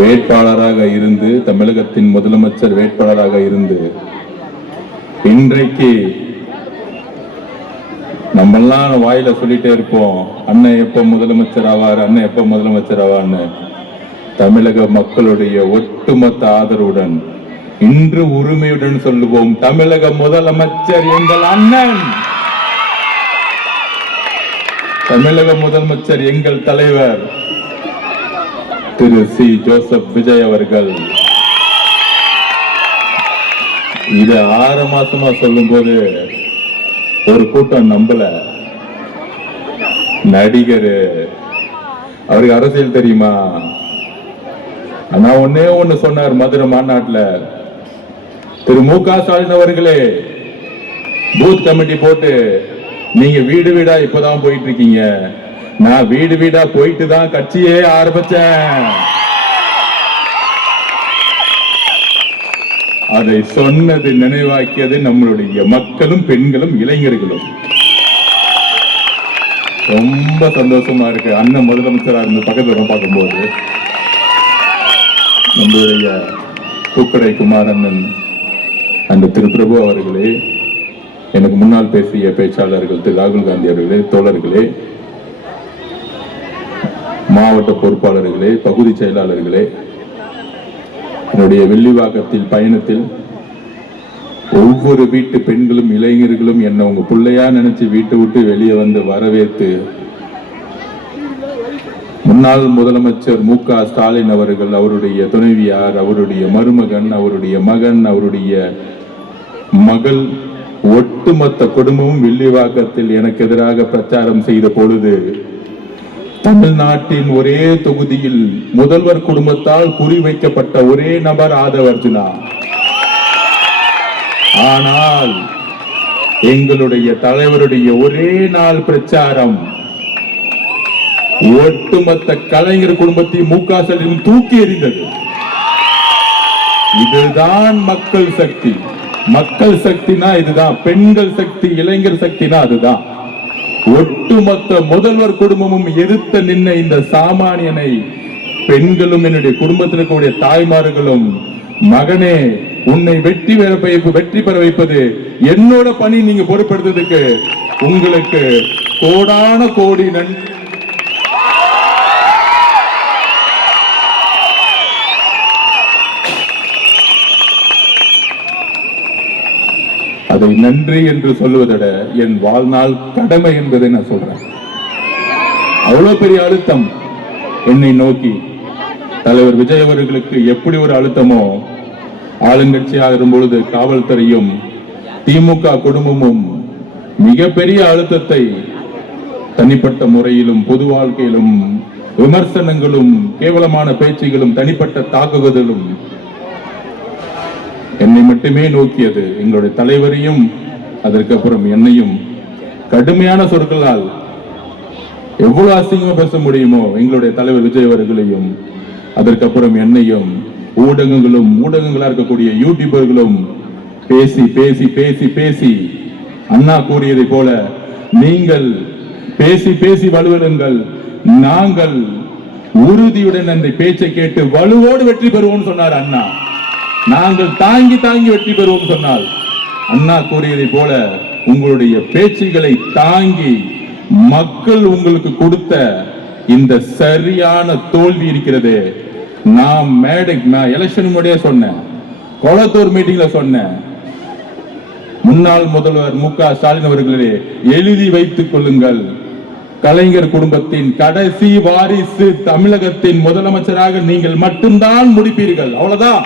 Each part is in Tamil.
வேட்பாளராக இருந்து, தமிழகத்தின் முதலமைச்சர் வேட்பாளராக இருந்து இன்றைக்கு நம்மெல்லாம் வாயில சொல்லிட்டே இருப்போம், அண்ணன் எப்ப முதலமைச்சர் ஆவார், அண்ணன் எப்ப முதலமைச்சர் ஆவார்னு. தமிழக மக்களுடைய ஒட்டுமொத்த ஆதரவுடன் இன்று உரிமையுடன் சொல்லுவோம், தமிழக முதலமைச்சர் எங்கள் அண்ணன், தமிழக முதலமைச்சர் எங்கள் தலைவர் திரு சி. ஜோசப் விஜய் அவர்கள். இத 6 மாசமா சொல்லும் போது ஒரு கூட்டம் நம்பல. நடிகர் அவருக்கு அரசியல் தெரியுமா? நான் ஒன்னே ஒண்ணு சொன்னார் மதுரை மாநாட்டில், திரு மு க ஸ்டாலின் அவர்களே, பூத் கமிட்டி போட்டு நீங்க வீடு வீடா இப்பதான் போயிட்டு இருக்கீங்க, நான் வீடு வீடா போயிட்டு தான் கட்சியே ஆரம்பிச்சேன். அதை சொன்னது, நினைவாக்கியது நம்மளுடைய மக்களும் பெண்களும் இளைஞர்களும். ரொம்ப சந்தோஷமா இருக்கு. அண்ணன் முதலமைச்சரா இருந்து பக்கத்துல பார்க்கும்போது நம்மளுடைய பூக்கடை குமாரண்ணன் அந்த திரு பிரபு அவர்களே, எனக்கு முன்னால் பேசிய பேச்சாளர்கள் திரு ராகுல் காந்தி அவர்களே, தோழர்களே, மாவட்ட பொறுப்பாளர்களே, பகுதி செயலாளர்களே, என்னுடைய வெள்ளிவாக்கத்தில் பயணத்தில் ஒவ்வொரு வீட்டு பெண்களும் இளைஞர்களும் என்ன உங்க பிள்ளையா நினைச்சு வீட்டை விட்டு வெளியே வந்து வரவேற்று முன்னாள் முதலமைச்சர் மு க ஸ்டாலின் அவர்கள், அவருடைய துணைவியார், அவருடைய மருமகன், அவருடைய மகன், அவருடைய மகள், ஒட்டுமொத்த குடும்பமும் வெள்ளிவாக்கத்தில் எனக்கு எதிராக பிரச்சாரம் செய்த பொழுது, தமிழ்நாட்டின் ஒரே தொகுதியில் முதல்வர் குடும்பத்தால் குறிவைக்கப்பட்ட ஒரே நபர் ஆதவ் அர்ஜுனா. ஆனால் எங்களுடைய தலைவருடைய ஒரே நாள் பிரச்சாரம் ஒட்டுமொத்த கலைஞர் குடும்பத்தை மு க ஸ்டாலின் தூக்கி எறிந்தது. இதுதான் மக்கள் சக்தி. மக்கள் சக்தினா இதுதான். பெண்கள் சக்தி, இளைஞர் சக்தினா அதுதான். ஒட்டுமொத்த முதல்வர் குடும்பமும் எதிர்த்து நின்ன இந்த சாமானியனை பெண்களும் என்னுடைய குடும்பத்தில் இருக்கக்கூடிய தாய்மார்களும், மகனே உன்னை வெற்றி பெற வைப்பது என்னோட பணி, நீங்க பொறுப்படுத்துறதுக்கு உங்களுக்கு கோடான கோடி நன்றி. அதை நன்றி என்று சொல்லுவதை என் வாழ்நாள் கடமை என்பதை நான் சொல்றேன். அவ்வளவு பெரிய அழுத்தம் என்னை நோக்கி தலைவர் விஜய் அவர்களுக்கு எப்படி ஒரு அழுத்தமோ, ஆளுங்கட்சியாக இருக்கும்பொழுது காவல்துறையும் திமுக குடும்பமும் மிகப்பெரிய அழுத்தத்தை தனிப்பட்ட முறையிலும் பொது வாழ்க்கையிலும் விமர்சனங்களும் கேவலமான பேச்சுகளும் தனிப்பட்ட தாக்குதலும் என்னை மட்டுமே நோக்கியது. எங்களுடைய தலைவரையும் அதற்கப்புறம் என்னையும் கடுமையான சொற்களால் எவ்வளவு அசிங்கமா பேச முடியுமோ எங்களுடைய தலைவர் விஜய் அவர்களையும், அதற்கப்புறம் என்னையும் ஊடகங்களா இருக்கக்கூடிய யூடியூபர்களும் பேசி பேசி பேசி பேசி அண்ணா கூறியதை போல, நீங்கள் பேசி பேசி வலுவலுங்கள், நாங்கள் உறுதியுடன் அந்த பேச்சை கேட்டு வலுவோடு வெற்றி பெறுவோம் சொன்னார் அண்ணா. நாங்கள் தாங்கி தாங்கி வெற்றி பெறுவோம் சொன்னால், அண்ணா கூறியதை போல உங்களுடைய பேச்சுகளை தாங்கி மக்கள் உங்களுக்கு கொடுத்த இந்த சரியான தோல்வி இருக்கிறது. நான் எலெக்ஷன் முன்னாடியே சொன்னேன், கொளத்தூர் மீட்டிங்ல சொன்னேன், முன்னாள் முதல்வர் மு க ஸ்டாலின் அவர்களே எழுதி வைத்துக் கொள்ளுங்கள், கலைஞர் குடும்பத்தின் கடைசி வாரிசு தமிழகத்தின் முதலமைச்சராக நீங்கள் மட்டும்தான் முடிப்பீர்கள். அவ்வளவுதான்.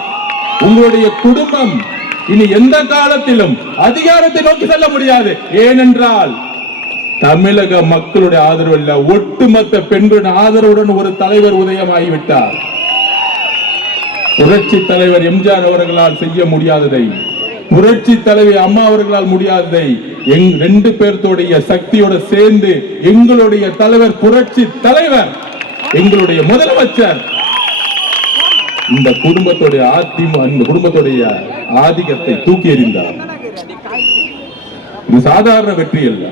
உங்களுடைய குடும்பம் இனி எந்த காலத்திலும் அதிகாரத்தை நோக்கி செல்ல முடியாது. ஏனென்றால் தமிழக மக்களுடைய ஆதரவு இல்ல, ஒட்டுமொத்த பெண்களுடைய ஆதரவுடன் ஒரு தலைவர் உதயமாகிவிட்டார். புரட்சி தலைவர் எம்ஜிஆர் அவர்களால் செய்ய முடியாததை, புரட்சி தலைவி அம்மா அவர்களால் முடியாததை ரெண்டு பேர்த்தோடைய சக்தியோட சேர்ந்து எங்களுடைய தலைவர், புரட்சி தலைவர், எங்களுடைய முதலமைச்சர் இந்த குடும்பத்துடைய ஆதிக்கத்தை தூக்கி எறிந்தார். இது சாதாரண வெற்றி அல்ல.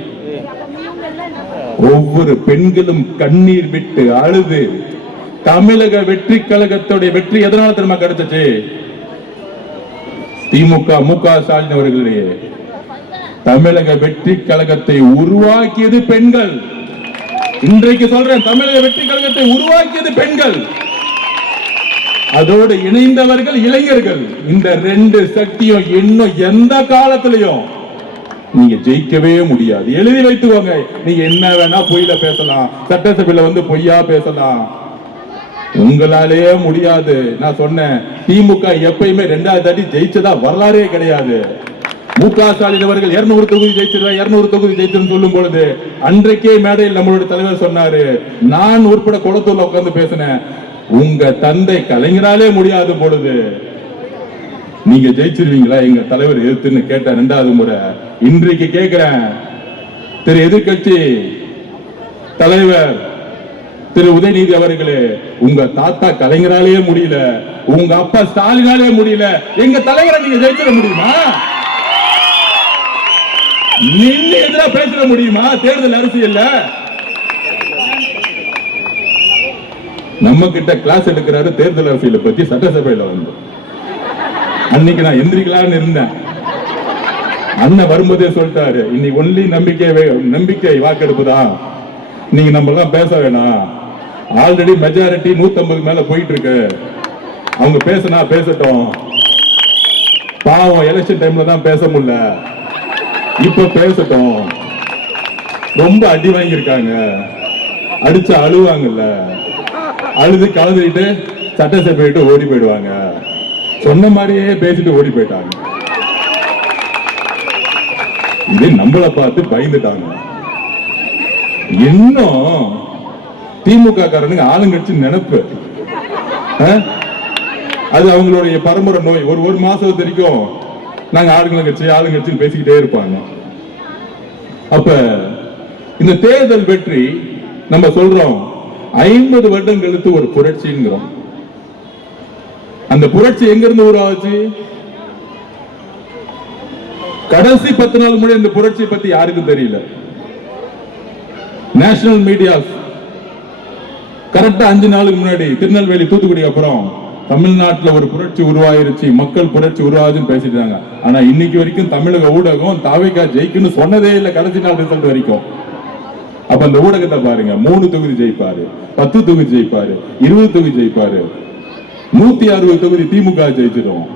ஒவ்வொரு பெண்களும் கண்ணீர் விட்டு அழுது தமிழக வெற்றி கழகத்துடைய வெற்றி எதனால தெரியுமா கிடைச்சிச்சு? திமுக முக ஸ்டாலின் அவர்களே, தமிழக வெற்றி கழகத்தை உருவாக்கியது பெண்கள். இன்றைக்கு சொல்றேன், தமிழக வெற்றி கழகத்தை உருவாக்கியது பெண்கள், அதோடு இணைந்தவர்கள் இளைஞர்கள். இந்த ரெண்டு சக்தியும் இன்னும் எந்த காலத்திலையும் நீங்க ஜெயிக்கவே முடியாது. எழுதி வைத்துக்கோங்க. நீங்க என்ன வேணா பொய்யில பேசலாம், சட்டசபையில வந்து பொய்யா பேசலாம், உங்களாலேயே முடியாது. நான் சொன்னேன், திமுக எப்பயுமே 2வது தாட்டி ஜெயிச்சதா வரலாறே கிடையாது. முக ஸ்டாலின் அவர்கள் 200 தொகுதி ஜெயிச்சிருவேன், 200 தொகுதி ஜெயிச்சிருன்னு சொல்லும் பொழுது அன்றைக்கே மேடையில் நம்மளுடைய தலைவர் சொன்னாரு, நான் உட்பட குளத்தூர்ல உட்கார்ந்து பேசினேன், உங்க தந்தை கலைஞராலே முடியாத பொழுது நீங்க ஜெயிச்சிருவீங்களா எங்க தலைவர் எதிர்த்துன்னு கேட்ட 2வது முறை. இன்றைக்கு கேட்கிறேன், திரு எதிர்கட்சி தலைவர் திரு உதயநிதி அவர்களே, உங்க தாத்தா கலைஞராலே முடியல, உங்க அப்பா ஸ்டாலினாலே முடியல, எங்க தலைவரை நீங்க ஜெயிச்சிட முடியுமா? நின்று எதிராக பேசிட முடியுமா தேர்தல் அரசியல்ல? நம்ம கிட்ட கிளாஸ் எடுக்கிறாரு தேர்தல் அரசியலை பத்தி சட்டசபையில வந்து. அன்னைக்கு நான் எந்திரிக்கலான்னு இருந்தேன். அண்ணன் வரும்போதே சொல்லிட்டாரு, இன்னைக்கு ஒன்லி நம்பிக்கை வாக்கெடுப்பு தான், நீங்க நம்ம எல்லாம் பேச வேணாம், ஆல்ரெடி மெஜாரிட்டி 150 மேல போயிட்டு இருக்கு, அவங்க பேசினா பேசட்டும், பாவம் எலெக்ஷன் டைம்ல தான் பேச முடியல, இப்ப பேசட்டும், ரொம்ப அடி வாங்கியிருக்காங்க, அடிச்சு அழுவாங்கல்ல, அழுது கலந்துட்டு சட்டசபை விட்டு ஓடி போயிடுவாங்க, சொன்ன மாதிரியே பேசிட்டு ஓடி போயிட்டாங்க. இது நம்மளை பார்த்து பயந்துட்டாங்க. இன்னும் திமுக காரனுக்கு ஆளுங்கட்சி நினைப்பு, அது அவங்களுடைய பரம்பரை நோய். ஒரு மாசம் வரைக்கும் நாங்க ஆளுங்கட்சி பேசிக்கிட்டே இருப்பாங்க. அப்ப இந்த தேர்தல் வெற்றி நம்ம சொல்றோம் 50 வருடம் கழித்து ஒரு புரட்சிங்கிறோம். அந்த புரட்சி எங்க இருந்து உருவாச்சு? கடைசி 10 நாள் முன்னாடி இந்த புரட்சியை பத்தி யாருக்கும் தெரியல. நேஷனல் மீடியா கரெக்டா 5 நாளுக்கு முன்னாடி திருநெல்வேலி தூத்துக்குடி அப்புறம் தமிழ்நாட்டில் ஒரு புரட்சி உருவாயிருச்சு, மக்கள் புரட்சி உருவாதுன்னு பேசிட்டாங்க. ஆனா இன்னைக்கு வரைக்கும் தமிழக ஊடகம் தாவேகா ஜெயிக்குன்னு சொன்னதே இல்லை கடைசி நாள் ரிசல்ட் வரைக்கும். அப்ப அந்த ஊடகத்தை பாருங்க, 3 தொகுதி ஜெயிப்பாரு, 10 தொகுதி ஜெயிப்பாரு, 20 தொகுதி ஜெயிப்பாரு, 160 தொகுதி திமுக ஜெயிச்சிருவோம்,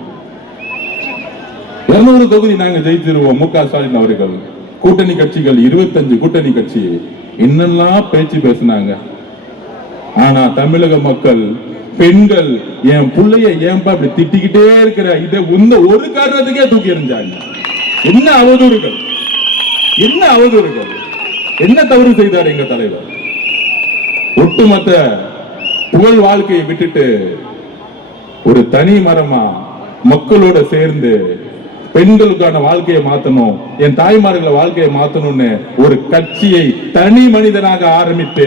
200 தொகுதி நாங்க ஜெயிச்சிருவோம் முக ஸ்டாலின் அவர்கள். கூட்டணி கட்சிகள் 25 கூட்டணி கட்சி என்னெல்லாம் பேச்சு பேசினாங்க. ஆனா தமிழக மக்கள், பெண்கள், என் பிள்ளைய ஏன்பா இப்படி திட்டிக்கிட்டே இருக்கிற, இதை ஒரு காரணத்துக்கே தூக்கி எறிஞ்சாங்க. என்ன அவதூறுகள், என்ன அவதூறுகள், என்ன தவறு செய்தார் எங்க தலைவர்? ஒட்டுமொத்த புகழ் வாழ்க்கையை விட்டுட்டு ஒரு தனி மரமா மக்களோட சேர்ந்து பெண்களுக்கான வாழ்க்கையை மாத்தணும், என் தாய்மார்கள வாழ்க்கையை மாத்தணும்னு ஒரு கட்சியை தனி மனிதனாக ஆரம்பித்து,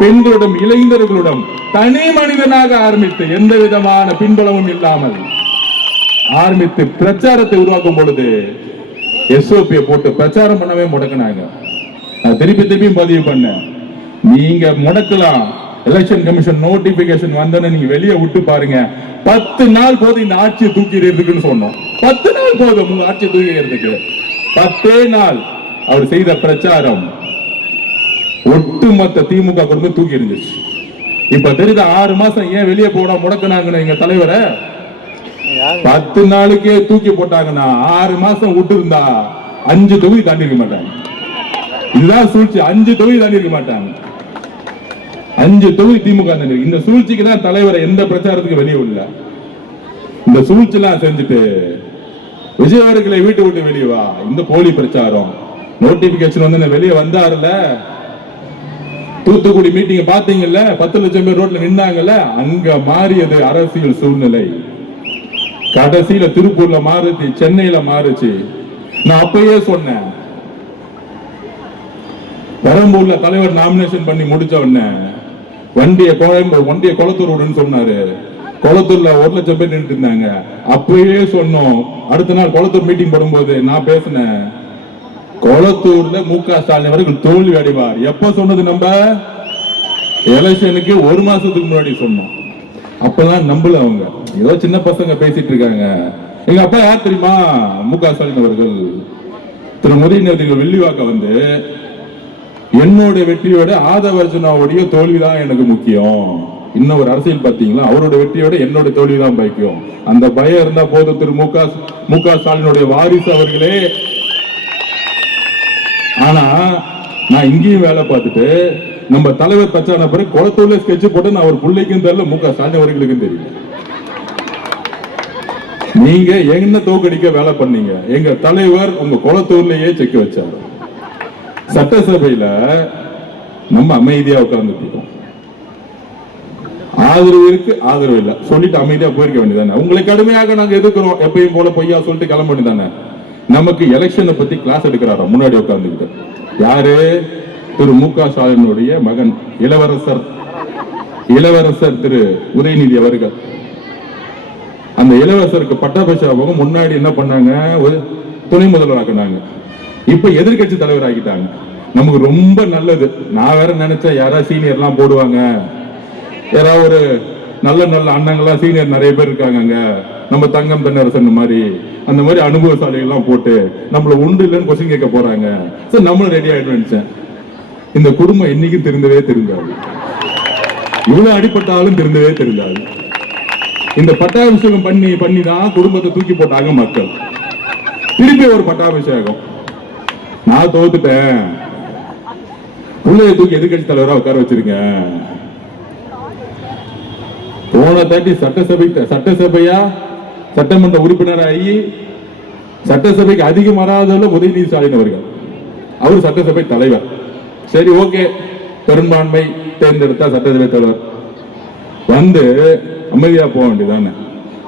பெண்களிடம் இளைஞர்களிடம் தனி மனிதனாக ஆரம்பித்து, எந்த விதமான பின்பலமும் இல்லாமல் ஆரம்பித்து பிரச்சாரத்தை உருவாக்கும் பொழுது எஸ்ஓபியை போட்டு பிரச்சாரம் பண்ணவே முடக்கினாங்க. நான் திருப்பி பதிவு பண்ண, நீங்க முடக்கலாம், எலெக்ஷன் கமிஷன் நோட்டிபிகேஷன் வந்தோன்னு நீங்க வெளியே விட்டு பாருங்க, 10 நாள் போதும் இந்த ஆட்சியை தூக்கிறதுக்குன்னு சொன்னோம். 10 நாள் போதும் உங்க ஆட்சியை தூக்கிறதுக்கு. 10 நாள் அவர் செய்த பிரச்சாரம் ஒட்டுமொத்த திமுக குடும்பம் தூக்கி இருந்துச்சு. இப்ப தெரியுது 6 மாசம் ஏன் வெளியே போட முடக்கினாங்கன்னு எங்க தலைவரை. 10 நாளுக்கே தூக்கி போட்டாங்கன்னா 6 மாசம் விட்டு இருந்தா 5 தொகுதி தாண்டி இருக்க மாட்டாங்க. இதுதான் சூழ்ச்சி. 5 தொகுதி தாண்டி இருக்க மாட்டாங்க. 5 தொகுதி திமுக. இந்த சூழ்ச்சிக்கு தான் தலைவரை எந்த பிரச்சாரத்துக்கு வெளியே இல்ல. இந்த சூழ்ச்சி எல்லாம் செஞ்சுட்டு விஜய் அவர்களை வீட்டு விட்டு வெளியே வா, இந்த போலி பிரச்சாரம் நோட்டிபிகேஷன் வந்து வெளியே வந்தாருல, தூத்துக்குடி மீட்டிங் பாத்தீங்கல்ல, 10 லட்சம் பேர் ரோட்ல நின்னாங்கல்ல, அங்க மாறியது அரசியல் சூழ்நிலை. கடைசியில திருப்பூர்ல மாறுச்சு, சென்னையில மாறுச்சு. நான் அப்பயே சொன்னேன், பெரம்பூர்ல தலைவர் நாமினேஷன் பண்ணி முடிச்ச உடனே வண்டிய குளத்தூர் விடுன்னு சொன்னாரு. குளத்தூர்ல 1 லட்சம் பேர் நின்று இருந்தாங்க. அப்பயே சொன்னோம். அடுத்த நாள் குளத்தூர் மீட்டிங் போடும்போது நான் பேசினேன், குளத்தூர்ல முக ஸ்டாலின் அவர்கள் தோல்வி அடைவார். எப்ப சொன்னது? நம்ம எலெக்ஷனுக்கு 1 மாசத்துக்கு முன்னாடி சொன்னோம். அப்பதான் நம்பல அவங்க. ஏதோ சின்ன பசங்க பேசிட்டு இருக்காங்க. எங்க அப்பா யார் தெரியுமா? மு.க. ஸ்டாலின் அவர்கள். திரு உதயநிதி வெள்ளிவாக்க வந்து என்னோட வெற்றியோட ஆதவ அர்ஜுனாவுடைய தோல்விதான் எனக்கு முக்கியம். இன்னும் ஒரு அரசியல் பார்த்தீங்களா? அவரோட வெற்றியோட என்னோட தோல்விதான் பாக்கியம். அந்த பயம் இருந்தா போதும். திரு மு.க. ஸ்டாலினுடைய வாரிசு அவர்களே. ஆனா நான் இங்கேயும் வேலை பார்த்துட்டு நம்ம தலைவர் பச்சான பிறகு குளத்தூர்ல ஸ்கெட்ச் போட்டு நான் அவர் பிள்ளைக்கும் தெரியல, மு.க. ஸ்டாலின் அவர்களுக்கும் தெரியல. நீங்க என்ன தோக்கடிக்க வேலை பண்ணீங்க? எங்க தலைவர் உங்க குளத்தூர்லயே செக் வச்சாரு. சட்டசபையில நம்ம அமைதியா உட்கார்ந்துட்டு இருக்கோம். ஆதரவு இருக்கு, ஆதரவு இல்ல சொல்லிட்டு அமைதியா போயிருக்க வேண்டியதானே. உங்களை கடுமையாக நாங்க எதிர்க்கிறோம் எப்பயும் போல பொய்யா சொல்லிட்டு கிளம்ப வேண்டியதானே. நமக்கு எலெக்ஷனை பத்தி கிளாஸ் எடுக்கிறாரா முன்னாடி உட்கார்ந்துக்கிட்டு? யாரு? திரு மு.க. ஸ்டாலினுடைய மகன் இளவரசர் திரு உதயநிதி அவர்கள். அந்த இளவரசருக்கு பட்டாபிஷேகம் முன்னாடி என்ன பண்ணாங்க? ஒரு துணை முதல்வர் ஆக்கினாங்க. இப்ப எதிர்கட்சி தலைவர் ஆகிட்டாங்க. நமக்கு ரொம்ப நல்லது. நான் வேற நினைச்சேன் யாராவது சீனியர் எல்லாம் போடுவாங்க, யாராவது ஒரு நல்ல நல்ல அண்ணங்கள்லாம் சீனியர் நிறைய பேர் இருக்காங்க, நம்ம தங்கம் தென்னரசன் மாதிரி அந்த மாதிரி அனுபவசாலிகள் எல்லாம் போட்டு நம்மள உண்டு இல்லைன்னு கொஸ்டின் கேட்க போறாங்க. சரி நம்மளும் ரெடி ஆயிட்டு நினைச்சேன். இந்த குடும்பம் என்னைக்கும் திருந்தவே திருந்தாது. இவ்வளவு அடிப்பட்டாலும் திருந்தவே திருந்தாது. இந்த பட்டாபிஷேகம் பண்ணி தான் குடும்பத்தை தூக்கி போட்டாங்க மக்கள். திருப்பி ஒரு பட்டாபிஷேகம். நான் தோத்துட்டேன், பிள்ளைய தூக்கி எதிர்கட்சி தலைவரா உட்கார வச்சிருங்க. போன தாட்டி சட்டசபையா சட்டமன்ற உறுப்பினராகி சட்டசபைக்கு அதிகம் வராதவர்கள் உதயநிதி ஸ்டாலின் அவர்கள். அவர் சட்டசபை தலைவர். சரி ஓகே, பெரும்பான்மை தேர்ந்தெடுத்தா சட்டசபை தலைவர் வந்து அமைதியா போக வேண்டியதானே.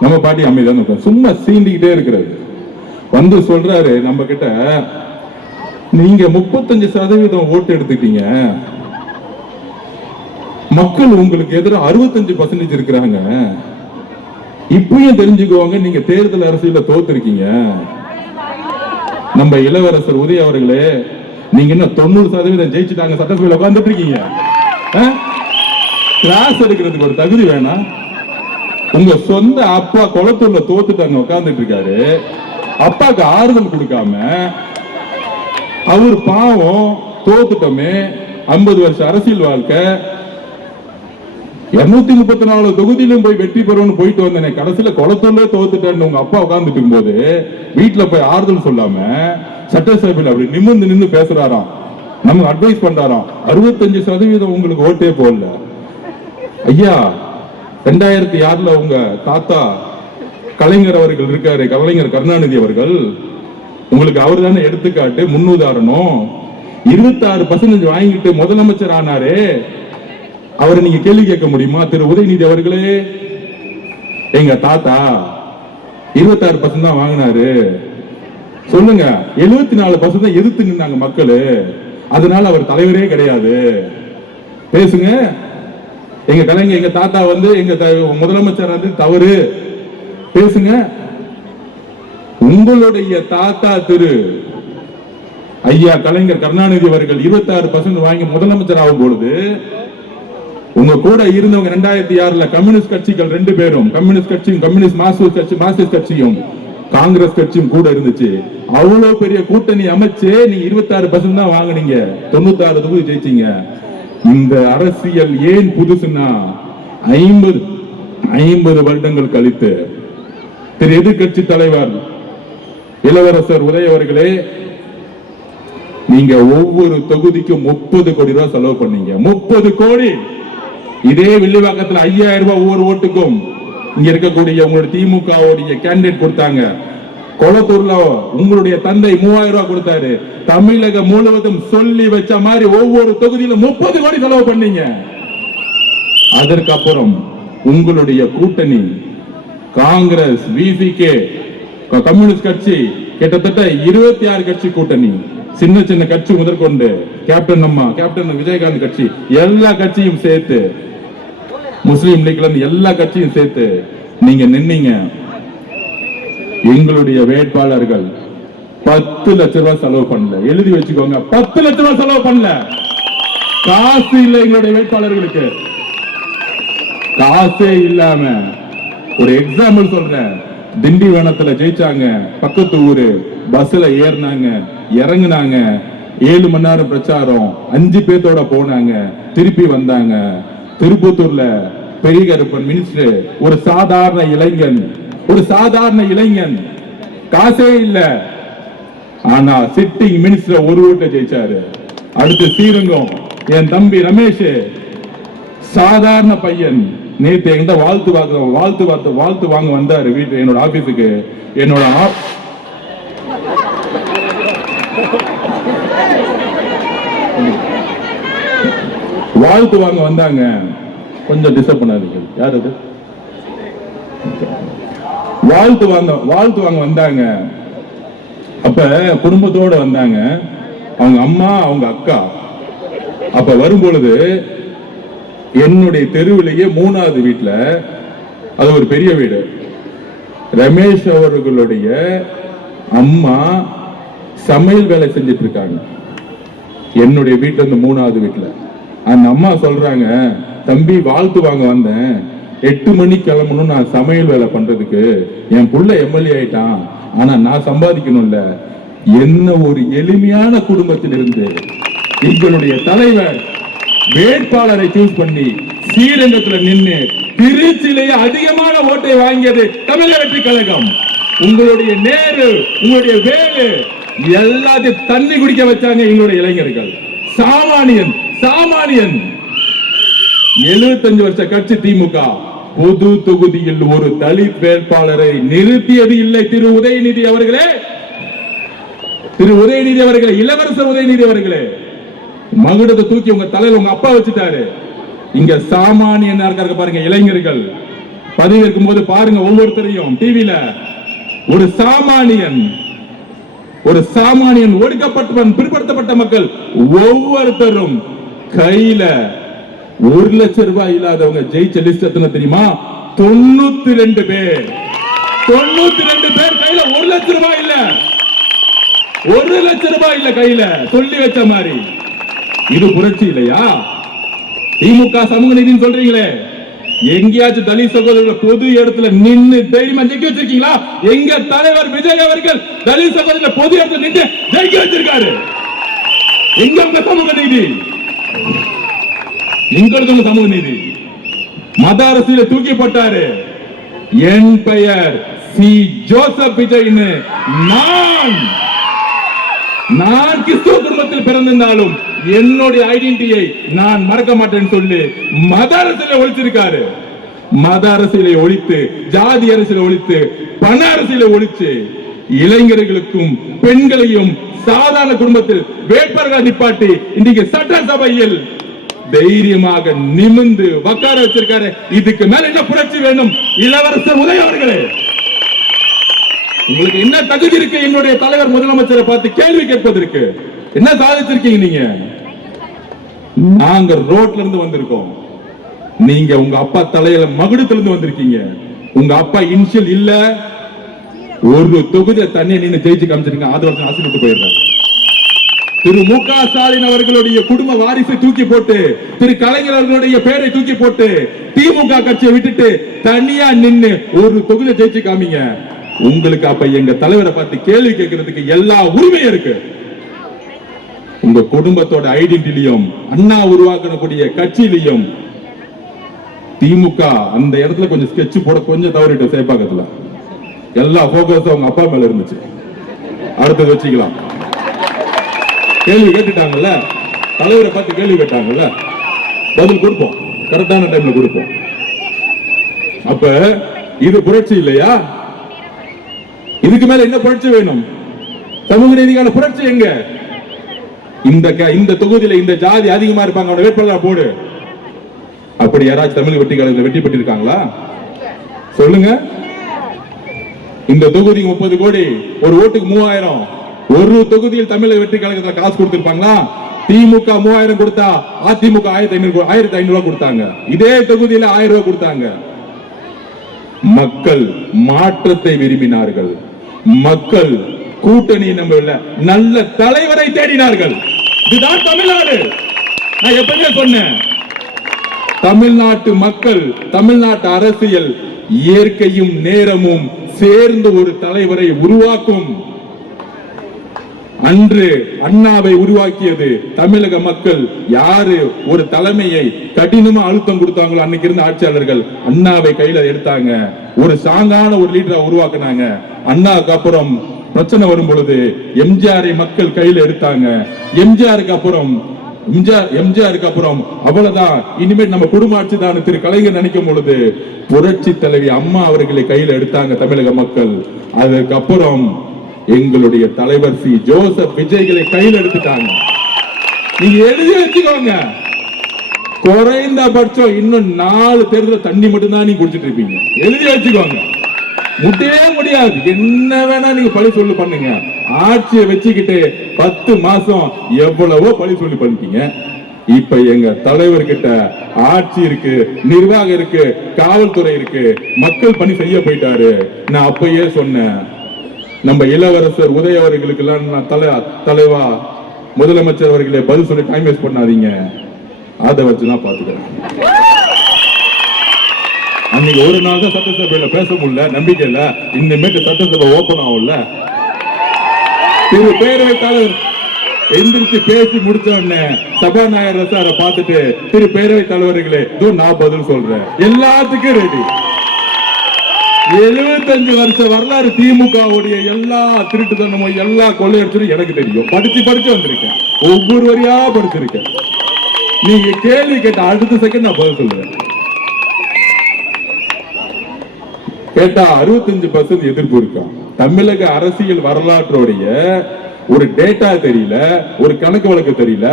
நம்ம பாட்டி அமைதியா சும்மா சீண்டிக்கிட்டே இருக்கிறது. வந்து சொல்றாரு நம்ம கிட்ட, நீங்க 35% ஓட்டு எடுத்துட்டீங்க, மக்கள் உங்களுக்கு எதிராக 65% இருக்கிறாங்க. இப்பயும் தெரிஞ்சுக்குவாங்க, நீங்க தேர்தல் அரசியல தோத்துருக்கீங்க. நம்ம இளவரசர் உதய அவர்களே, நீங்க என்ன 90% ஜெயிச்சுட்டாங்க, சட்டசபையில் உட்கார்ந்துட்டு இருக்கீங்க. கிளாஸ் எடுக்கிறதுக்கு ஒரு தகுதி வேணாம்? உங்க சொந்த அப்பா குளத்தூர்ல தோத்துட்டாங்க, உட்கார்ந்துட்டு இருக்காரு. அப்பாக்கு ஆறுதல் கொடுக்காம அவர் பாவம் தோத்துட்டோமே, 50 வருஷம் அரசியல் வாழ்க்கை, 234 தொகுதியிலும் போய் வெற்றி பெறணும்னு போயிட்டு வந்தேனே, கடைசியில குளத்தூர்ல தோத்துட்டேன்னு உங்க அப்பா உட்கார்ந்துட்டு இருக்கும் போது வீட்டுல போய் ஆறுதல் சொல்லாம சட்டசபையில் அப்படி நிமிர்ந்து பேசுறாராம். நமக்கு அட்வைஸ் பண்றாராம். 65% உங்களுக்கு ஓட்டே போடல. ஐயா 2006 உங்க தாத்தா கலைஞர் அவர்கள் இருக்காரு, கலைஞர் கருணாநிதி அவர்கள், உங்களுக்கு அவர் தானே எடுத்துக்காட்டு, முன்னுதாரணம். 26% வாங்கிட்டு முதலமைச்சர் ஆனாரு. அவரை நீங்க கேள்வி கேட்க முடியுமா? திரு உதயநிதி அவர்களே, எங்க தாத்தா 26% தான் வாங்கினாரு சொல்லுங்க. 74% எதிர்த்து நின்னாங்க மக்கள். அதனால அவர் தலைவரே கிடையாது. பேசுங்க. எங்க கலைஞர், எங்க தாத்தா வந்து எங்க முதலமைச்சர் வந்து தவறு பேசுங்க. உங்களுடைய தாத்தா திரு ஐயா கலைஞர் கருணாநிதி அவர்கள் 26% வாங்கி முதலமைச்சர் ஆகும் பொழுது உங்க கூட இருந்தவங்க 2006 கம்யூனிஸ்ட் கட்சிகள் 2 பேரும், கம்யூனிஸ்ட் கட்சியும் கம்யூனிஸ்ட் மார்க்சிஸ்ட் கட்சியும் காங்கிரஸ் கட்சியும் கூட இருந்துச்சு. அவ்வளவு பெரிய கூட்டணி அமைச்சு நீங்க 26% தான் வாங்கினீங்க, 96 தொகுதி ஜெயிச்சீங்க. இந்த அரசியல் ஏன் புதுசுன்னா 50 வருடங்கள் கழித்து திரு எதிர்கட்சி தலைவர் இளவரசர் உதய அவர்களே, நீங்க ஒவ்வொரு தொகுதிக்கும் 30 கோடி ரூபாய் செலவு பண்ணீங்க. 30 கோடி. இதே வில்லிவாக்கத்தில் 5000 ரூபாய் ஒவ்வொரு ஓட்டுக்கும் இங்க இருக்கக்கூடிய உங்களுடைய திமுக கேண்டிடேட் கொடுத்தாங்க. கொளத்தூர்ல உங்களுடைய தந்தை 3000 ரூபாய் கொடுத்தாரு. தமிழகம் முழுவதும் சொல்லி வச்ச மாதிரி ஒவ்வொரு தொகுதியிலும் 30 கோடி செலவு பண்ணீங்க. அதற்கப்புறம் உங்களுடைய கூட்டணி காங்கிரஸ், விசிகே, கம்யூனிஸ்ட் கட்சி, கிட்டத்தட்ட 26 கட்சி கூட்டணி, சின்ன சின்ன கட்சி முதற்கொண்டு கேப்டன் விஜயகாந்த் கட்சி, எல்லா கட்சியும் சேர்த்து, முஸ்லீம் லீக்ல இருந்து எல்லா கட்சியும் சேர்த்து நீங்க நின்னீங்க. எங்களுடைய வேட்பாளர்கள் 10 லட்சம் ரூபாய் செலவு பண்ணல. எழுதி வச்சுக்கோங்க, 10 லட்சம் ரூபாய் செலவு பண்ணல. காசு இல்லை எங்களுடைய வேட்பாளர்களுக்கு. காசே இல்லாம ஒரு எக்ஸாம்பிள் சொல்றேன். திண்டிவனத்துல ஜெயிச்சாங்க, பக்கத்து ஊரு, பஸ்ல ஏறினாங்க, இறங்குனாங்க, 7 மணி நேரம் பிரச்சாரம், 5 பேர்த்தோட போனாங்க, திருப்பி வந்தாங்க. திருப்பத்தூர்ல பெரிய கருப்பன் மினிஸ்டர், ஒரு சாதாரண இளைஞன், காசே இல்ல, ஆனா சிட்டிங் மினிஸ்டர் ஒரு வீட்டை ஜெயிச்சாரு. அடுத்து ஸ்ரீரங்கம் என் தம்பி ரமேஷ், சாதாரண பையன், நேத்து என்கிட்ட வாழ்த்து வாங்க வந்தாரு வீட்டு என்னோட ஆபீஸுக்கு. என்னோட வாழ்த்து வாங்க வந்தாங்க. கொஞ்சம் டிஸ்டர்ப் பண்ணாதீங்க. யார் அது? வாழ்த்து வாங்க வந்தாங்க. அப்ப குடும்பத்தோட வந்தாங்க, அவங்க அம்மா, அவங்க அக்கா. அப்ப வரும்பொழுது என்னுடைய தெருவிலேயே 3வது வீட்டுல, அது ஒரு பெரிய வீடு, ரமேஷ் அவர்களுடைய அம்மா சமையல் வேலை செஞ்சிட்டு இருக்காங்க. என்னுடைய வீட்டுல இருந்து 3வது வீட்டுல அந்த அம்மா சொல்றாங்க, தம்பி வாழ்த்து வாங்க வந்தேன், 8 மணிக்கு கிளம்பணும், நான் சமையல் வேலை பண்றதுக்கு. என் புள்ள எம்எல்ஏ ஆயிட்டான், ஆனா நான் சம்பாதிக்கணும்ல. என்ன ஒரு எளிமையான குடும்பத்தில் இருந்து எங்களுடைய தலைவர் வேட்பாளரை சூஸ் பண்ணி ஸ்ரீரங்கத்தில் நின்று திருச்சியிலேயே அதிகமான ஓட்டை வாங்கியது தமிழக வெற்றி கழகம். உங்களுடைய நேரு, உங்களுடைய வேலு எல்லாத்தையும் தண்ணி குடிக்க வச்சாங்க எங்களுடைய இளைஞர்கள். சாமானியன் 75 வருஷ கட்சி திமுக பொது தொகுதியில் ஒரு தலித் வேட்பாளரை நிறுத்தியது இல்லை. திரு உதயநிதி அவர்களே, இளவரசர் உதயநிதி அவர்களே, மகுடத்தை தூக்கி உங்க தலையில உங்க அப்பா வச்சுட்டாரு. இங்க சாமானியன் இருக்காரு பாருங்க, இளைஞர்கள் பதவியேற்கும் போது பாருங்க, ஒவ்வொருத்தரையும் டிவில ஒரு சாமானியன் ஒடுக்கப்பட்டவன், பிற்படுத்தப்பட்ட மக்கள் ஒவ்வொருத்தரும் கையில 1 லட்சம் ரூபாய் இல்லாதவங்க ஜெயிச்ச லிஸ்ட் எத்தனை தெரியுமா? 92 பேர் கையில 1 லட்சம் ரூபாய் இல்ல, 1 லட்சம் ரூபாய் இல்ல கையில, சொல்லி வச்ச மாதிரி. இது புரட்சி இல்லையா? திமுக சமூக நீதினு சொல்றீங்களே, எங்கேயாச்சும் தலித் சகோதரர்கள் பொது இடத்துல நின்று தைரியமா ஜெயிக்க வச்சிருக்கீங்களா? எங்க தலைவர் விஜய் அவர்கள் தலித் சகோதரர்கள் பொது இடத்துல நின்று ஜெயிக்க வச்சிருக்காரு. எங்க உங்க சமூக நீதி? எங்களுக்கு சமூக நீதி? மத அரசியல தூக்கி போட்டாரு. என் பெயர் சி ஜோசப் விஜய்னு, நான் கிறிஸ்துவ குடும்பத்தில் பிறந்திருந்தாலும் என்னுடைய ஐடென்டிட்டியை நான் மறக்க மாட்டேன்னு சொல்லி மத அரசியலை ஒழிச்சிருக்காரு. மத அரசியலை ஒழித்து, ஜாதி அரசியலை ஒழித்து, பண அரசியலை ஒழிச்சு இளைஞர்களுக்கும் பெண்களையும் சாதாரண குடும்பத்தில் வேட்பாளர்கள் நிப்பாட்டி இன்றைக்கு சட்டசபையில் தைரியமாக நிமிர்ந்து உட்கார வச்சிருக்காரு. இதுக்கு மேல என்ன புரட்சி வேணும்? இளவரசர் உதய அவர்களே, உங்களுக்கு என்ன தகுதி இருக்கு என்னுடைய தலைவர் முதலமைச்சரை பார்த்து கேள்வி கேட்பதற்கு? என்ன சாதிச்சிருக்கீங்க நீங்க? நாங்க ரோட்ல இருந்து வந்திருக்கோம், நீங்க உங்க அப்பா தலையில மகுடத்துல இருந்து வந்திருக்கீங்க. உங்க அப்பா இனிஷியல் இல்ல, ஒரு தொகுதியை தண்ணியை நின்று ஜெயிச்சு காமிச்சிருக்கீங்க. ஆதரவு ஆசைப்பட்டு போயிடுறாரு. திரு மு.க. ஸ்டாலின் அவர்களுடைய குடும்ப வாரிசை தூக்கி போட்டு, திரு கலைஞர் அவர்களுடைய பெயரை தூக்கி போட்டு திமுக கட்சியை விட்டுட்டு தனியா நின்று ஒரு தொகுதியை ஜெயிச்சு காமிங்க. உங்களுக்கு அப்ப எங்க தலைவரை பார்த்து கேள்வி கேட்கறதுக்கு எல்லா உரிமையும் இருக்கு. உங்க குடும்பத்தோட ஐடென்டிட்டிலையும் அண்ணா உருவாக்கக்கூடிய கட்சியிலையும் திமுக அந்த இடத்துல கொஞ்சம் ஸ்கெட்ச் போட கொஞ்சம் தவறிட்டு சேப்பாக்கத்துல எல்லா போக்கஸும் அவங்க அப்பா மேல இருந்துச்சு. அடுத்தது வச்சுக்கலாம். கேள்வி கேட்டுட்டாங்கல்ல, தலைவரை பார்த்து கேள்வி கேட்டாங்கல்ல, பதில் கொடுப்போம், கரெக்டான டைம்ல கொடுப்போம். அப்ப இது புரட்சி இல்லையா? இதுக்கு மேல என்ன புரட்சி வேணும்? சமூக நீதிக்கான புரட்சி எங்க? இந்த தொகுதியில இந்த ஜாதி அதிகமா இருப்பாங்க, அவனை வேட்பாளர் போடு. அப்படி யாராச்சும் தமிழ் வெற்றி கழகத்தில் வெற்றி பெற்றிருக்காங்களா? சொல்லுங்க. இந்த தொகுதி 30 கோடி, ஒரு ஓட்டுக்கு 3000. ஒரு தொகுதியில் தமிழக வெற்றி கழகத்தில் காசு கொடுத்திருப்பாங்களா? திமுக 3000 கொடுத்தா அதிமுக 1500 ரூபாய் கொடுத்தாங்க. இதே தொகுதியில 1000 ரூபாய் கொடுத்தாங்க. மக்கள் மாற்றத்தை விரும்பினார்கள். மக்கள் கூட்டணி நம்பவில்லை, நல்ல தலைவரை தேடினார்கள். இதுதான் தமிழ்நாடு. நான் எப்பவுமே சொன்னேன், தமிழ்நாட்டு மக்கள், தமிழ்நாட்டு அரசியல் இயற்கையும் நேரமும் சேர்ந்து ஒரு தலைவரை உருவாக்கும். அன்று அண்ணாவை உருவாக்கியது தமிழக மக்கள். யாரு ஒரு தலைமையை கடினமா அழுத்தம் கொடுத்தாங்களோ அன்னைக்கு இருந்த ஆட்சியாளர்கள் அண்ணாவை கையில எடுத்தாங்க. ஒரு ஸ்ட்ராங்கான ஒரு லீடரை உருவாக்குனாங்க. அண்ணாவுக்கு அப்புறம் பிரச்சனை வரும் பொழுது எம்ஜிஆரை மக்கள் கையில எடுத்தாங்க. எம்ஜிஆருக்கு அப்புறம் அவ்வளவுதான், இனிமேல் நம்ம குடும்ப ஆட்சி தான் திரு கலைஞர் நினைக்கும் பொழுது புரட்சி தலைவி அம்மா அவர்களை கையில எடுத்தாங்க தமிழக மக்கள். அதுக்கப்புறம் எங்களுடைய தலைவர் சி ஜோசப் விஜய்களை கையில் எடுத்துட்டாங்க. நீங்க எழுதி வச்சுக்கோங்க, குறைந்தபட்சம் இன்னும் 4 தேர்தல் தண்ணி மட்டும் தான் நீங்க குடிச்சிட்டு இருப்பீங்க. எழுதி வச்சுக்கோங்க, முட்டவே முடியாது. என்ன வேணா நீங்க பழி சொல்லு பண்ணுங்க. ஆட்சியை வச்சுக்கிட்டு 10 மாசம் எவ்வளவோ பழி சொல்லி பண்ணிட்டீங்க. இப்ப எங்க தலைவர்கிட்ட ஆட்சி இருக்கு, நிர்வாகம் இருக்கு, காவல்துறை இருக்கு, மக்கள் பணி செய்ய போயிட்டாரு. நான் அப்பயே சொன்னேன், நம்ம இளவரசர் உதய அவர்களுக்கு எல்லாம் நான் தலைவா முதலமைச்சர் அவர்களே பதில் சொல்லி டைம் வேஸ்ட் பண்ணாதீங்க, அதை வச்சுதான் பாத்துக்கிறேன். அன்னைக்கு ஒரு நாள் தான் சட்டசபையில பேச முடியல, நம்பிக்கை இல்ல. இனிமேட்டு சட்டசபை ஓபன் ஆகும்ல. திரு பேரவைத் தலைவர் எந்திரிச்சு பேசி முடிச்ச உடனே சபாநாயகர் சாரை பார்த்துட்டு, திரு பேரவைத் தலைவர்களே நான் பதில் சொல்றேன், எல்லாத்துக்கும் ரெடி. 75 வருஷ வரலாறு திமுகவுடைய எல்லா திருட்டுத்தனமும் எல்லா கொள்ளையடிச்சும் எனக்கு தெரியும். படிச்சு வந்திருக்கேன், ஒவ்வொரு வரியா படிச்சிருக்கேன். நீங்க கேள்வி கேட்ட அடுத்த செகண்ட் நான் பதில் சொல்றேன். கேட்டா 65% எதிர்ப்பு இருக்கா? தமிழக அரசியல் வரலாற்றுடைய ஒரு டேட்டா தெரியல, ஒரு கணக்கு வழக்கு தெரியல.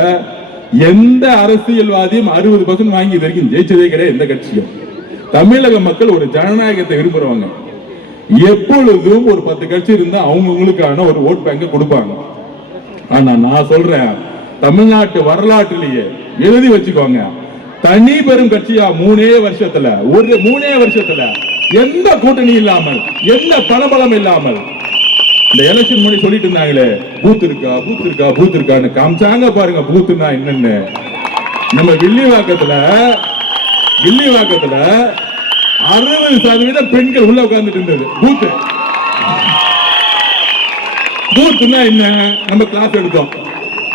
எந்த அரசியல்வாதியும் 60% வாங்கி இது வரைக்கும் ஜெயிச்சதே கிடையாது எந்த கட்சியும். தமிழக மக்கள் ஒரு ஜனநாயகத்தை விரும்புறவங்க. எப்பொழுதும் ஒரு 10 கட்சி இருந்தா அவங்களுக்கான ஒரு ஓட் பேங்க கொடுப்பாங்க. ஆனா நான் சொல்றேன், தமிழ்நாட்டு வரலாற்றிலேயே எழுதி வச்சுக்கோங்க, தனி பெரும் கட்சியா 3 வருஷத்துல எந்த கூட்டணி இல்லாமல், எந்த பணபலம் இல்லாமல், இந்த எலெக்ஷன் முன்னாடி சொல்லிட்டு இருந்தாங்களே பூத் இருக்கான்னு காமிச்சாங்க பாருங்க. பூத்துனா என்னன்னு நம்ம வில்லிவாக்கத்துல 60% பெண்கள் உள்ள உட்கார்ந்துட்டு இருந்தது. பூத்துனா என்ன? நம்ம கிளாஸ் எடுத்தோம்,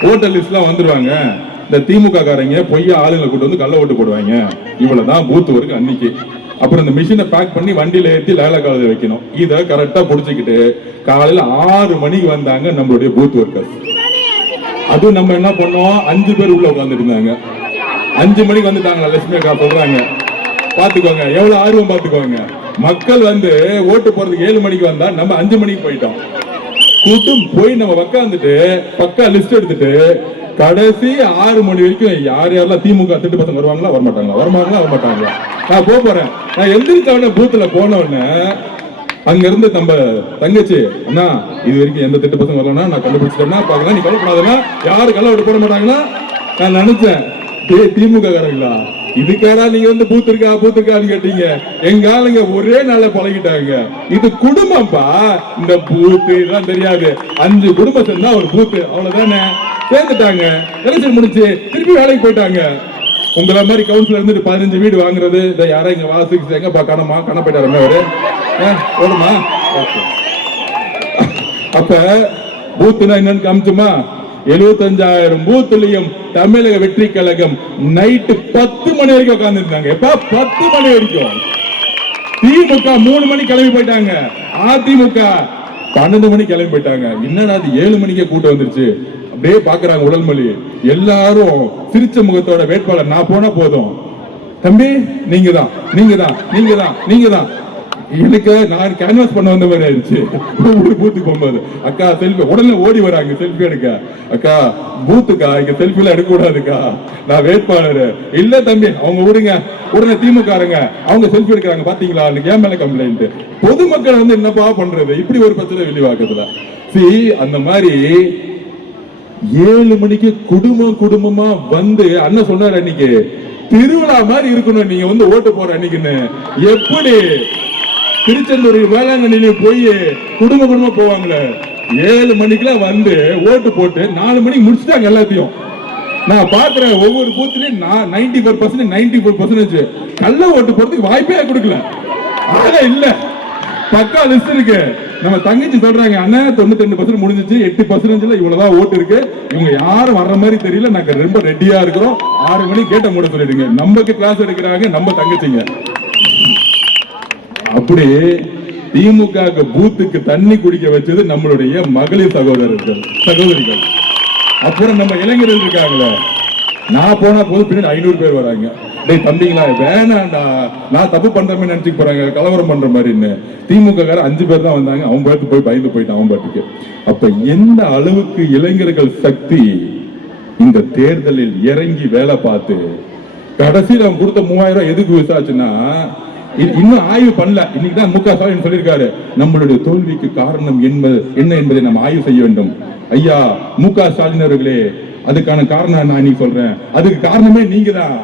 ஓட்டர் லிஸ்ட்லாம் வந்துருவாங்க. இந்த திமுக காரங்க பொய்யா ஆளுங்களை கூட்டு வந்து கள்ள ஓட்டு போடுவாங்க. இவ்வளவுதான் பூத் ஒர்க் அன்னைக்கு. அப்புறம் இந்த மிஷினை பேக் பண்ணி வண்டியில ஏற்றி லேல காலத்தை வைக்கணும். இதை கரெக்டா புடிச்சுக்கிட்டு காலையில 6 மணிக்கு வந்தாங்க நம்மளுடைய பூத் ஒர்க்கர்ஸ். அது நம்ம என்ன பண்ணோம், 5 பேர் உள்ள உட்கார்ந்துட்டு இருந்தாங்க. 5 மணிக்கு வந்துட்டாங்களா லட்சுமி அக்கா சொல்றாங்க. பாத்துக்கோங்க எவ்வளவு ஆர்வம், பாத்துக்கோங்க. மக்கள் வந்து ஓட்டு போறதுக்கு 7 மணிக்கு வந்தா நம்ம 5 மணிக்கு போயிட்டோம். கூட்டம் போய் நம்ம உட்காந்துட்டு பக்கா லிஸ்ட் எடுத்துட்டு கடைசி 6 மணி வரைக்கும் யார் யாரெல்லாம் திமுக திட்டு பசங்க வருவாங்களா வரமாட்டாங்களா. நான் போறேன். நான் எந்திரிச்சவன பூத்துல போனவன அங்க இருந்து நம்ம தங்கச்சி, அண்ணா இது வரைக்கும் எந்த திட்டு பசங்க வரலன்னா நான் கண்டுபிடிச்சிட்டேன்னா பாக்கலாம், நீ கவலைப்படாதா, யாரு கள்ள விட்டு போட மாட்டாங்கன்னா. நான் நினைச்சேன், திமுக காரங்களா இதுக்காரா நீங்க வந்து பூத்து இருக்கான்னு கேட்டீங்க. எங்க ஆளுங்க ஒரே நாள பழகிட்டாங்க. இது குடும்பம்ப்பா, இந்த பூத்து இதெல்லாம் தெரியாது. 5 குடும்பம் சேர்ந்தா ஒரு பூத்து, அவ்வளவுதானே. சேர்ந்துட்டாங்க, எலெக்ஷன் முடிச்சு திருப்பி வேலைக்கு போயிட்டாங்க. உங்களை மாதிரி கவுன்சிலர் இருந்துட்டு 15 வீடு வாங்குறது, இதை யாரும் இங்க வாசிக்கு எங்கப்பா கண போயிட்டாரு அவரு ஓடுமா. அப்ப பூத்துனா என்னன்னு காமிச்சுமா, 75,000 பூத்துலயும் தமிழக வெற்றி கழகம் நைட்டு 10 மணி வரைக்கும் உட்கார்ந்து இருந்தாங்க. எப்ப 10 மணி வரைக்கும். திமுக 3 மணி கிளம்பி போயிட்டாங்க, அதிமுக 12 மணி கிளம்பி போயிட்டாங்க. என்னடா அது 7 மணிக்கே கூட்டம் வந்துருச்சு அப்படியே பாக்குறாங்க உடல்மொழி. எல்லாரும் சிரிச்ச முகத்தோட வேட்பாளர் நான் போனா போதும், தம்பி நீங்க தான் எனக்கு நான் கேன்வாஸ் பண்ண வந்த மாதிரி ஆயிடுச்சு. பூத்துக்கு போகும்போது அக்கா செல்ஃபி உடனே ஓடி வராங்க செல்ஃபி எடுக்க. அக்கா பூத்துக்கா இங்க செல்ஃபி எல்லாம் எடுக்க கூடாதுக்கா, நான் வேட்பாளர். இல்ல தம்பி அவங்க விடுங்க. உடனே திமுகங்க அவங்க செல்ஃபி எடுக்கிறாங்க, பாத்தீங்களா ஏன் மேல கம்ப்ளைண்ட். பொதுமக்கள் வந்து என்னப்பா பண்றது, இப்படி ஒரு பிரச்சனை வெளிவாக்கத்துல. அந்த மாதிரி 7 மணிக்கு குடும்பமா வந்து அண்ணன் சொன்னார், அன்னைக்கு திருவிழா மாதிரி இருக்கணும் நீங்க வந்து ஓட்டு போற அன்னைக்குன்னு. எப்படி திருச்செந்தூர் வேளாங்கண்ணில போய் குடும்பமா போவாங்களே, 7 மணிக்கெல்லாம் வந்து ஓட்டு போட்டு 4 மணிக்கு முடிச்சுட்டாங்க எல்லாத்தையும். நான் பாக்குறேன் ஒவ்வொரு பூத்துலயும் 94% கள்ள ஓட்டு போறதுக்கு வாய்ப்பே கொடுக்கல. இல்ல பக்கா லிஸ்ட் இருக்கு. நம்ம தங்கச்சி சொல்றாங்க, அண்ணா 92% முடிஞ்சிச்சு, 8% இவ்வளவுதான் ஓட்டு இருக்கு, இவங்க யாரும் வர்ற மாதிரி தெரியல, நாங்க ரொம்ப ரெடியா இருக்கிறோம், 6 மணி கேட்ட மூட சொல்லிடுங்க. நமக்கு கிளாஸ் எடுக்கிறாங்க நம்ம தங்கச்சிங்க. அப்படி திமுக பூத்துக்கு தண்ணி குடிக்க வச்சது நம்மளுடைய மகளிர் சகோதரிகள். அப்புறம் நம்ம இளைஞர்கள் இருக்காங்களே, நான் போனா போது பின்னாடி 500 பேர் வராங்க. டேய் தம்பிங்களா, வேணாண்டா, நான் தப்பு பண்றமே நினைச்சுட்டு போறாங்க, கலவரம் பண்ற மாதிரின்னு. திமுக 5 பேர் தான் வந்தாங்க, அவன் பாட்டு போய் பயந்து போயிட்டான் அவன் பாட்டுக்கு. அப்ப எந்த அளவுக்கு இளைஞர்கள் சக்தி இந்த தேர்தலில் இறங்கி வேலை பார்த்து கடைசியில் அவன் கொடுத்த 3000 எதுக்கு விசாரிச்சுன்னா, இன்னும் ஆய்வு பண்ணல. இன்னைக்குதான் மு க ஸ்டாலின் சொல்லியிருக்காரு, நம்மளுடைய தோல்விக்கு காரணம் என்ன என்பதை நம்ம ஆய்வு செய்ய வேண்டும். ஐயா மு க ஸ்டாலின் அவர்களே, அதுக்கான காரணம் நான் இன்னைக்கு சொல்றேன், அதுக்கு காரணமே நீங்க தான்.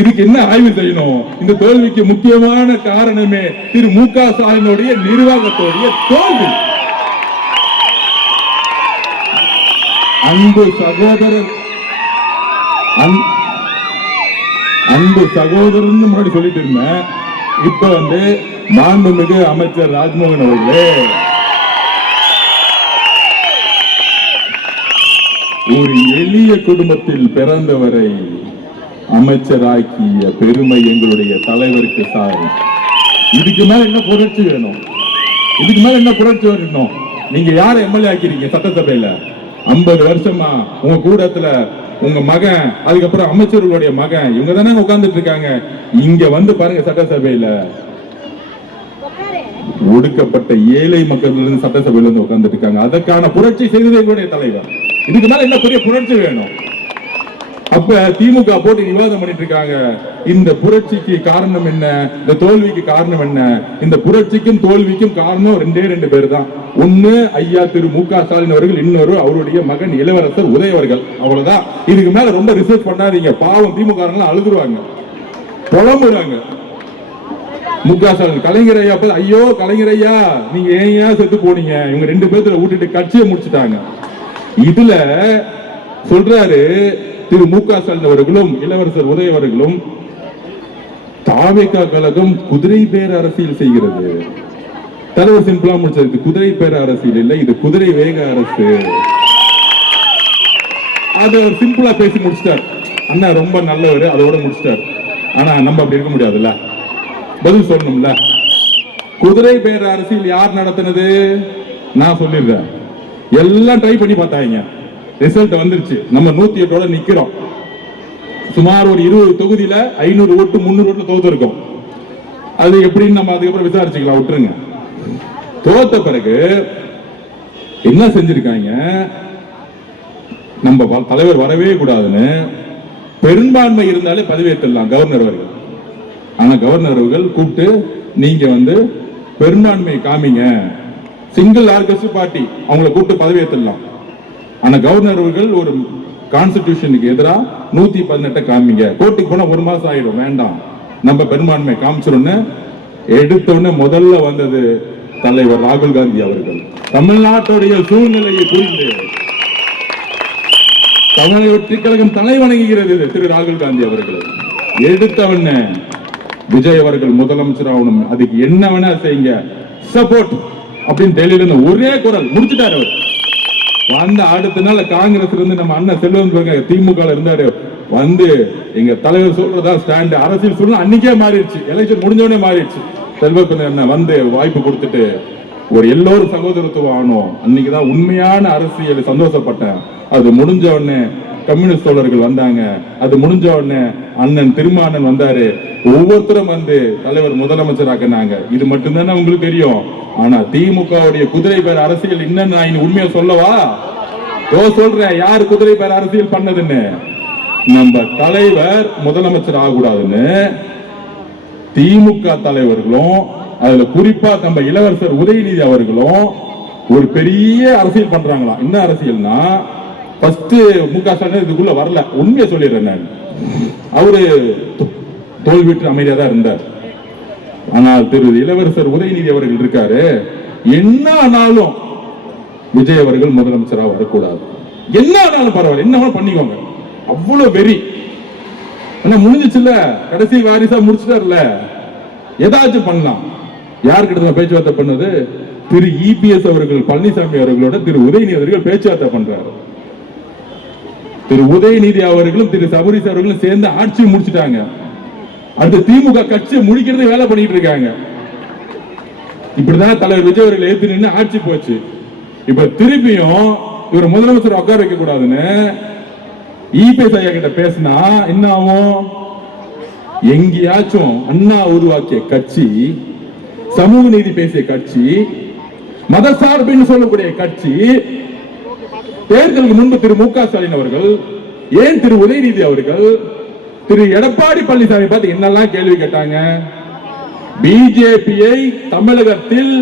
இதுக்கு என்ன ஆய்வு செய்யணும்? இந்த தோல்விக்கு முக்கியமான காரணமே திரு மு க ஸ்டாலினுடைய நிர்வாகத்துடைய தோல்வி. அன்பு சகோதரன் முன்னாடி சொல்லிட்டு இருந்தேன். இப்ப மாண்புமிகு அமைச்சர் ராஜ்மோகன் அவர்களே, ஒரு எளிய குடும்பத்தில் பிறந்தவரை அமைச்சராக்கிய பெருமை எங்களுடைய தலைவருக்கு சாரும். இதுக்கு மேல என்ன புரட்சி வேணும்? இதுக்கு மேல என்ன புரட்சி வரணும்? நீங்க யாரை எம்எல்ஏ ஆக்கிறீங்க? சட்டசபையில 50 வருஷமா உங்க கூடத்துல உங்க மகன், அதுக்கப்புறம் அமைச்சர்களுடைய மகன், இவங்க தானே உட்கார்ந்துட்டு இருக்காங்க. இங்க பாருங்க, சட்டசபையில ஒடுக்கப்பட்ட ஏழை மக்கள் சட்டசபையில உட்கார்ந்துட்டு இருக்காங்க. அதற்கான புரட்சி செய்தது எங்களுடைய தலைவர். இதுக்கு மேல என்ன பெரிய புரட்சி வேணும்? அப்ப திமுக போட்டு விவாதம் பண்ணிட்டு இருக்காங்க. இந்த புரட்சிக்கு காரணம் என்ன? இந்த தோல்விக்கு காரணம் என்ன? இந்த புரட்சிக்கும் தோல்விக்கும் காரணம் 2 பேர் தான். ஒண்ணு ஐயா திரு மு க ஸ்டாலின் அவர்கள், இன்னொரு அவருடைய மகன் இளவரசர் உதய அவர்கள். அவ்வளவுதான். இதுக்கு மேல ரொம்ப ரிசர்ச் பண்ணாதீங்க. பாவம் திமுக அழுதுருவாங்க, புலம்புறாங்க. மு க ஸ்டாலின் கலைஞர் ஐயா, ஐயோ கலைஞர் ஐயா, நீங்க ஏன் செத்து போனீங்க? இவங்க 2 பேர்த்துல விட்டுட்டு கட்சியை முடிச்சுட்டாங்க. இதுல சொல்றாரு திரு மு க ஸ்டாலின் அவர்களும் இளவரசர் உதய அவர்களும், தாவேகா கழகம் குதிரை பேர அரசியல் செய்கிறது. தலைவர் சிம்பிளா முடிச்சது, குதிரை பேர அரசியல் இல்லை, இது குதிரை வேக அரசு. அது அவர் சிம்பிளா பேசி முடிச்சிட்டார். அண்ணா ரொம்ப நல்லவர், அதோட முடிச்சிட்டார். ஆனா நம்ம அப்படி இருக்க முடியாதுல்ல, பதில் சொல்லணும்ல. குதிரை பேர அரசியல் யார் நடத்தினது? நான் சொல்லிடுறேன். எல்லாம் ட்ரை பண்ணி பார்த்தாங்க, ரிசல்ட் வந்துருச்சு. நம்ம 108 நிக்கிறோம். சுமார் ஒரு 20 தொகுதியில 500 ஓட்டு 300 ஓட்டு தோத்து இருக்கும். அது எப்படின்னு நம்ம அதுக்கப்புறம் விசாரிச்சுக்கலாம், விட்டுருங்க. தோத்த பிறகு என்ன செஞ்சிருக்காங்க? நம்ம தலைவர் வரவே கூடாதுன்னு பெரும்பான்மை இருந்தாலே பதவியேற்றலாம் கவர்னர் அவர்கள். ஆனா கவர்னர் அவர்கள் கூப்பிட்டு, நீங்க பெரும்பான்மையை காமிங்க, சிங்கிள் ஆர்கஸ்ட் பார்ட்டி, அவங்களை கூப்பிட்டு பதவியேற்றலாம். ஆனா கவர்னர் அவர்கள் ஒரு கான்ஸ்டிடியூஷனுக்கு எதிராக 118 காமிங்க, கோர்ட்டுக்கு போனா 1 மாசம் ஆயிடும், வேண்டாம், நம்ம பெரும்பான்மை காமிச்சிரும்னு எடுத்த உடனே முதல்ல வந்தது தலைவர் ராகுல் காந்தி அவர்கள். தமிழ்நாட்டுடைய சூழ்நிலையை புரிந்து தமிழக வெற்றி கழகம் தலை வணங்குகிறது திரு ராகுல் காந்தி அவர்கள். எடுத்தவன விஜய் அவர்கள் முதலமைச்சர் ஆகணும், அதுக்கு என்ன வேணா செய்யுங்க, சப்போர்ட் அப்படின்னு டெல்லியில இருந்து ஒரே குரல் முடிச்சுட்டாரு அவர். வந்த அடுத்த நாள் காங்கிரஸ் இருந்து நம்ம அண்ணன் செல்வம் திமுக இருந்தாரு, எங்க தலைவர் சொல்றதா ஸ்டாண்ட், அரசியல் சூழ்நிலை அன்னைக்கே மாறிடுச்சு, எலெக்ஷன் முடிஞ்சோடனே மாறிடுச்சு. செல்வம் வாய்ப்பு கொடுத்துட்டு ஒரு எல்லோரும் சகோதரத்துவம் ஆனோம். அன்னைக்குதான் உண்மையான அரசியல் சந்தோஷப்பட்டேன். அது முடிஞ்ச உடனே கம்யூனிஸ்ட் தோழர்கள் வந்தாங்க, அது முடிஞ்ச உடனே அண்ணன் திருமானன் வந்தாரு, ஒவ்வொருத்தரும் தலைவர் முதலமைச்சர் ஆக்கினாங்க. இது மட்டும்தானே உங்களுக்கு தெரியும். ஆனா திமுகவுடைய குதிரை பேர் அரசியல் இன்னும் நான் உண்மையை சொல்லவா? சொல்றேன், யார் குதிரை பேர் அரசியல் பண்ணதுன்னு. நம்ம தலைவர் முதலமைச்சர் ஆகக்கூடாதுன்னு திமுக தலைவர்களும், அதுல குறிப்பா நம்ம இளவரசர் உதயநிதி அவர்களும் ஒரு பெரிய அரசியல் பண்றாங்களாம். என்ன அரசியல்னா, ஃபர்ஸ்ட் மு க ஸ்டாலின் இதுக்குள்ள வரல, உண்மையை சொல்லிடுறேன் நான். அவரு தோல்விட்டு அமைதியா தான் இருந்தார். ஆனால் திரு இளவரசர் உதயநிதி அவர்கள் இருக்காரு, என்ன ஆனாலும் விஜய் அவர்கள் முதலமைச்சராக வரக்கூடாது, என்ன ஆனாலும் பரவாயில்ல, என்ன பண்ணிக்கோங்க, அவ்வளவு வெறி. ஆனா முடிஞ்சிச்சுல்ல, கடைசி வாரிசா முடிச்சுட்டாருல, ஏதாச்சும் பண்ணலாம். யாருக்கிட்ட பேச்சுவார்த்தை பண்ணது? திரு இபிஎஸ் அவர்கள் பழனிசாமி அவர்களோட திரு உதயநிதி அவர்கள் பேச்சுவார்த்தை பண்றாரு. திரு உதயநிதி அவர்களும் திரு சபரீஷ் அவர்களும் சேர்ந்து ஆட்சியை முடிச்சுட்டாங்க. அடுத்து திமுக கட்சியை முடிக்கிறது வேலை பண்ணிட்டு இருக்காங்க. இப்படிதான் தலைவர் விஜய் அவர்கள் ஏத்து நின்று ஆட்சி போச்சு. இப்ப திருப்பியும் இவர் முதலமைச்சர் உட்கார வைக்க கூடாதுன்னு இபிஎஸ் ஐயா கிட்ட பேசினா என்ன ஆகும்? எங்கேயாச்சும் அண்ணா உருவாக்கிய கட்சி, சமூக நீதி பேசிய கட்சி, மதசார்புன்னு சொல்லக்கூடிய கட்சி, தேர்தலுக்கு முன்பு திரு மு.க. ஸ்டாலின் அவர்கள், ஏன் திரு உதயநிதி அவர்கள் திரு எடப்பாடி பழனிசாமி பார்த்து என்னெல்லாம் கேள்வி கேட்டாங்க? பிஜேபியை தமிழகத்தில்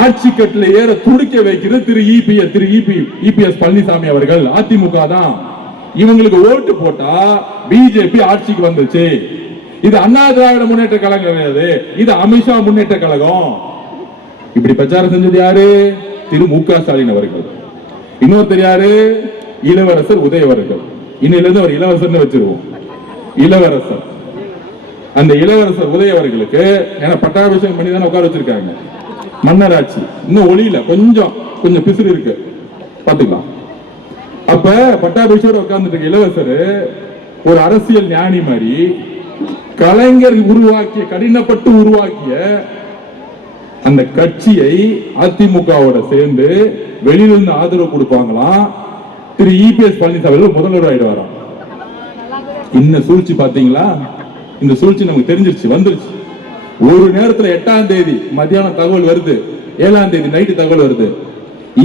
ஆட்சி கட்டில ஏற துடிக்க வைக்கிறது திரு இபிஎஸ் பழனிசாமி அவர்கள். அதிமுக தான் இவங்களுக்கு ஓட்டு போட்டா பிஜேபி ஆட்சிக்கு வந்துச்சு. இது அண்ணா திராவிட முன்னேற்ற கழகம் கிடையாது, இது அமித்ஷா முன்னேற்ற கழகம். இப்படி பிரச்சாரம் செஞ்சது யாரு? திரு மு.க. ஸ்டாலின் அவர்கள். இன்னொருத்தர் யாரு? இளவரசர் உதய அவர்கள். இன்னிலிருந்து ஒரு இளவரசர் வச்சிருவோம். இளவரசர், அந்த இளவரசர் உதய அவர்களுக்கு பட்டாபிஷேகம் பண்ணி தானே உட்கார வச்சிருக்காங்க. மன்னராட்சி இன்னும் ஒளியில கொஞ்சம் பிசுறு இருக்கு, பாத்துக்கலாம். அப்ப பட்டாபிஷேகம் உட்கார்ந்துட்டு இளவரசர் ஒரு அரசியல் ஞானி மாதிரி கலைஞர் உருவாக்கிய, கடினப்பட்டு உருவாக்கிய அந்த கட்சியை அதிமுகவோட சேர்ந்து வெளியிலிருந்து ஆதரவு கொடுப்பாங்களாம். திரு இபிஎஸ் பழனிசாமி முதல்வர் ஆயிடுவாராம். இன்னும் சூழ்ச்சி பாத்தீங்களா? இந்த சூழ்ச்சி நமக்கு தெரிஞ்சிருச்சு, வந்துருச்சு. ஒரு நேரத்தில் 8ஆம் தேதி மத்தியானம் தகவல் வருது, 7ஆம் தேதி நைட்டு தகவல் வருது,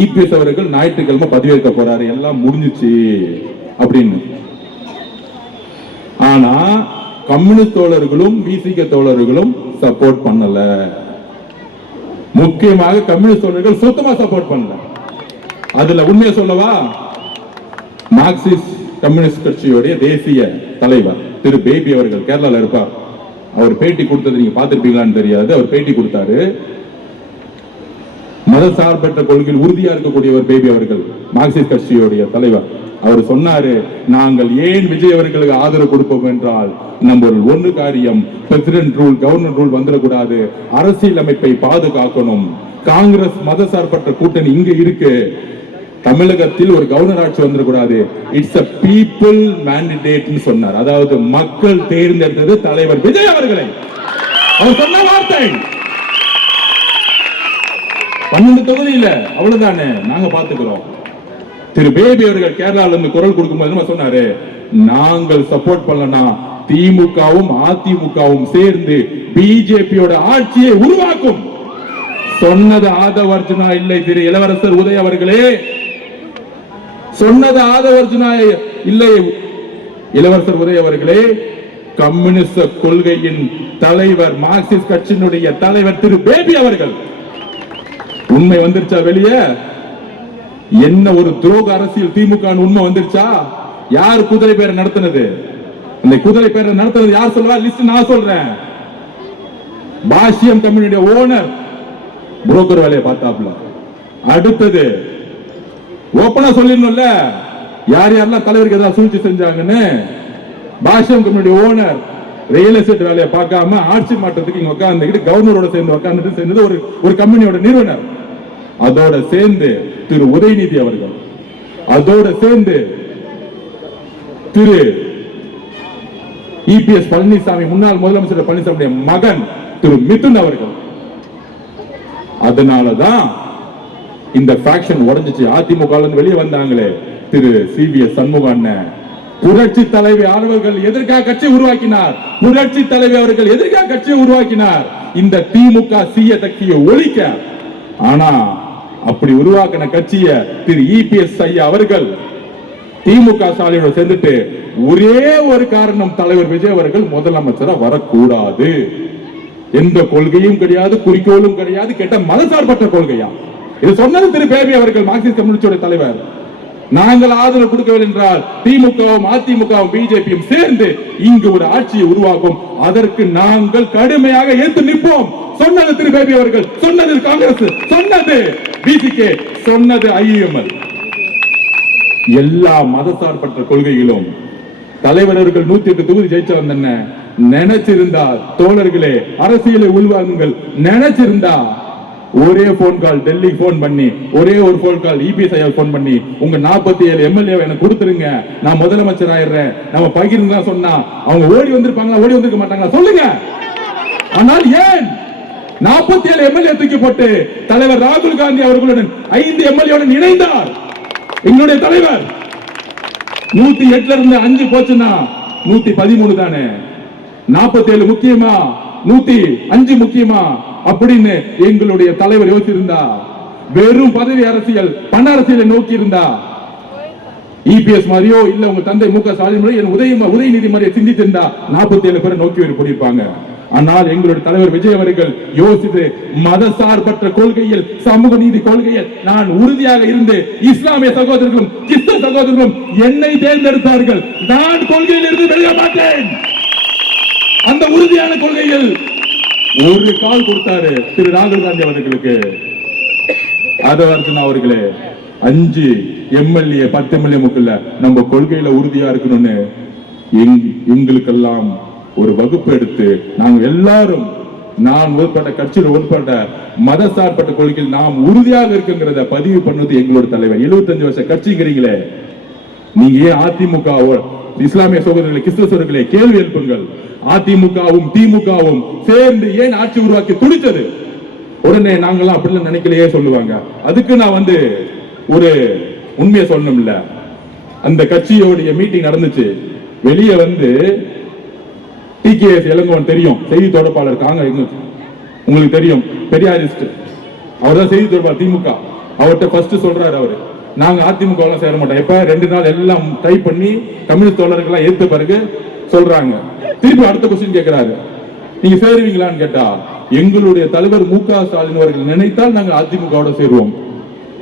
இபிஎஸ் அவர்கள் ஞாயிற்றுக்கிழமை பதவியேற்க போறாரு, எல்லாம் முடிஞ்சிச்சு அப்படின்னு. ஆனா கம்யூனிஸ்ட் தோழர்களும் விசிக தோழர்களும் சப்போர்ட் பண்ணல. முக்கியமாக கம்யூனிஸ்ட் தோழர்கள் சுத்தமா சப்போர்ட் பண்ணல. அதுல உண்மையை சொல்லவா, மார்க்சிஸ்ட் கம்யூனிஸ்ட் கட்சியுடைய தேசிய தலைவர் திரு பேபி அவர்கள் கேரளால இருப்பார். அவர் பேட்டி கொடுத்தது நீங்க பார்த்திருப்பீங்களான்னு தெரியாது. அவர் பேட்டி கொடுத்தாரு. மதசார்பற்ற கொள்கையில் உறுதியா இருக்கக்கூடியவர் பேபி அவர்கள், மார்க்சிஸ்ட் கட்சியுடைய தலைவர். அவர் சொன்னாரு, நாங்கள் ஏன் விஜய் அவர்களுக்கு ஆதரவு கொடுப்போம் என்றால், நம்பர் 1 காரியம், பிரசிடென்ட் ரூல், கவர்னர் ரூல் வந்துடக்கூடாது, அரசியல் அமைப்பை பாதுகாக்கணும். காங்கிரஸ் மதசார்பற்ற கூட்டணி இங்க இருக்கு, தமிழகத்தில் ஒரு கவர்னர் ஆட்சி வந்துடக்கூடாது. இட்ஸ் a people mandate சொன்னார். அதாவது மக்கள் தேர்ந்தெடுத்தது தலைவர் விஜய் அவர்களை. அவர் சொன்ன வார்த்தை 12 தொகுதியில அவ்வளவுதானே, நாங்க பாத்துக்கிறோம். திரு பேபி அவர்கள் கேரளால இருந்து குரல் கொடுக்கும்போது சொன்னாரு, நாங்கள் சப்போர்ட் பண்ணலனா திமுகவும் அதிமுகவும் சேர்ந்து பிஜேபியோட ஆட்சியை உருவாக்கும். சொன்னது ஆதவ அர்ஜுனா இல்லை, திரு இளவரசர் உதய அவர்களே, சொன்னது ஆதவ அர்ஜுனா இல்லை, இளவரசர் உதய அவர்களே. கம்யூனிஸ்ட் கொள்கையின் தலைவர், மார்க்சிஸ்ட் கட்சியினுடைய தலைவர் திரு பேபி அவர்கள். உண்மை வந்துருச்சா வெளியே? என்ன ஒரு துரோக அரசியல் திமுக உண்மை வந்துருச்சா? யார் குதிரை பேரை நடத்தினது? அந்த குதிரை பேரை நடத்தினது யார் சொல்லுவா? லிஸ்ட் நான் சொல்றேன். பாஷ்யம் கம்பெனியுடைய ஓனர் புரோக்கர் வேலையை பார்த்தாப்ல. அடுத்தது ஓப்பனா சொல்லிடணும்ல, யார் யாரெல்லாம் தலைவருக்கு ஏதாவது சூழ்ச்சி செஞ்சாங்கன்னு. பாஷ்யம் கம்பெனியுடைய ஓனர் ரியல் எஸ்டேட் வேலையை பார்க்காம ஆட்சி மாற்றத்துக்கு இங்க உட்கார்ந்துக்கிட்டு கவர்னரோட சேர்ந்து உட்கார்ந்துட்டு சேர்ந்தது ஒரு கம்பெனியோட நிறுவனர். அதோட சேர்ந்து திரு உதயநிதி அவர்கள், அதோட சேர்ந்து திரு இபிஎஸ் பழனிசாமி, முன்னாள் முதலமைச்சர் பழனிசாமி மகன் திரு மிதுன் அவர்கள். அதனாலதான் இந்த ஃபேக்ஷன் உடைஞ்சிச்சு. அதிமுக வெளியே வந்தாங்களே திரு சிபிஎஸ் சண்முக அண்ணன், புரட்சி தலைவி அவர்கள் எதற்காக கட்சி உருவாக்கினார்? புரட்சி தலைவி அவர்கள் எதற்காக கட்சியை உருவாக்கினார்? இந்த திமுக சீய சக்தியை ஒழிக்க. ஆனா அப்படி உருவாக்கின கட்சிய திரு இபிஎஸ் ஐயா அவர்கள் திமுக ஸ்டாலினோட சேர்ந்துட்டு ஒரே ஒரு காரணம், தலைவர் விஜய் அவர்கள் முதலமைச்சரா வரக்கூடாது. எந்த கொள்கையும் கிடையாது, குறிக்கோளும் கிடையாது, கேட்ட மதசார்பற்ற கொள்கையா? இது சொன்னது திரு பேபி அவர்கள், மார்க்சிஸ்ட் கம்யூனிஸ்டோட தலைவர். நாங்கள் ஆதரவு கொடுக்கவில்லை என்றால் திமுகவும் அதிமுகவும் பிஜேபியும் சேர்ந்து இங்கு ஒரு ஆட்சியை உருவாக்கும். அதற்கு நாங்கள் கடுமையாக எதிர்த்து நிற்போம். சொன்னது திரு பேபி அவர்கள், சொன்னது காங்கிரஸ், சொன்னது பிசிகே, சொன்னது ஐஎம்எல். எல்லா மதசார்பற்ற கொள்கைகளும் தலைவர் அவர்கள் 108 தொகுதி ஜெயிச்ச வந்தன நினைச்சிருந்தா தோழர்களே, அரசியலை உள்வாங்குங்கள். நினைச்சிருந்தா ஒரே போன் கால் டெல்லி போன் பண்ணி, ஒரே ஒரு போன் கால் இபிஎஸ் ஐயா போன் பண்ணி, உங்க 47 எம்எல்ஏ எனக்கு கொடுத்துருங்க, நான் முதலமைச்சர் ஆயிடுறேன், நம்ம பகிர்ந்து சொன்னா அவங்க ஓடி வந்திருப்பாங்களா? ஓடி வந்திருக்க மாட்டாங்களா? சொல்லுங்க. ஆனால் ஏன் 47 எம்எல்ஏ தூக்கி போட்டு தலைவர் ராகுல் காந்தி அவர்களுடன் 5 எம்எல்ஏ இணைந்தார்? எங்களுடைய தலைவர் 108 இருந்து 5 போச்சுன்னா 113 தானே. 47 முக்கியமா 105 முக்கியமா அப்படின்னு எங்களுடைய தலைவர் யோசிச்சிருந்தா, வெறும் பதவி அரசியல் பண அரசியலை நோக்கி இருந்தா, இபிஎஸ் மாதிரியோ இல்ல உங்க தந்தை மு க ஸ்டாலின் உதயநிதி மாதிரியே சிந்தித்திருந்தா 47 பேரை நோக்கி போயிருப்பாங்க. ஆனால் எங்களுடைய தலைவர் விஜய் அவர்கள் யோசித்து மதசார்பற்ற கொள்கையில், சமூக நீதி கொள்கையில் நான் உறுதியாக இருந்து இஸ்லாமிய சகோதரர்களும் கிறிஸ்தவ சகோதரர்களும் என்னை தேர்ந்தெடுத்தார்கள். நான் கொள்கையில் இருந்து வெளியே மாட்டேன். அந்த உறுதியான கொள்கையில் ஒரு கால் கொடுத்தாரு திரு ராகுல் காந்தி அவர்களுக்கு. அர்ஜுனா அவர்களே, 5 எம்எல்ஏ 10 எம்எல்ஏ முக்கில்ல, நம்ம கொள்கையில உறுதியா இருக்கணும்னு எங்களுக்கெல்லாம் ஒரு வகுப்பு எடுத்து நாங்க எல்லாரும், நான் உட்பட்ட கட்சியில் உட்பட்ட மதசார்பட்ட கொள்கையில் நாம் உறுதியாக இருக்குங்கிறத பதிவு பண்ணது எங்களோட தலைவர். 75 வருஷ கட்சிங்கிறீங்களே, நீங்க ஏன் அதிமுக இஸ்லாமிய சகோதரர்களை கிறிஸ்தவ சகோதரர்களை கேள்வி எழுப்புங்கள். அதிமுகவும் திமுகவும் சேர்ந்து ஏன் ஆட்சி உருவாக்கி துடித்தது? உடனே நாங்கெல்லாம் அப்படிலாம் நினைக்கலையே சொல்லுவாங்க. அதுக்கு நான் ஒரு உண்மையை சொல்லணும். இல்ல, அந்த கட்சியோடைய மீட்டிங் நடந்துச்சு. வெளியே டிகேஎஸ் இளங்கோவன் தெரியும், செய்தி தொடர்பாளர் உங்களுக்கு தெரியும், பெரியாரிஸ்ட். அவர் தான் செய்தி தொடர்பாளர் திமுக. அவர்கிட்ட ஃபர்ஸ்ட் சொல்றாரு, அவரு நாங்க அதிமுக எல்லாம் சேர மாட்டோம். எப்ப 2 நாள் எல்லாம் டைப் பண்ணி கம்யூனிஸ்ட் தோழர்கள் ஏத்த பிறகு சொல்றாங்க. திருப்பி அடுத்த கொஸ்டின் கேட்கிறாரு, நீங்க சேருவீங்களான்னு கேட்டா, எங்களுடைய தலைவர் மு க ஸ்டாலின் அவர்கள் நினைத்தால் நாங்கள் அதிமுகவோட சேருவோம்.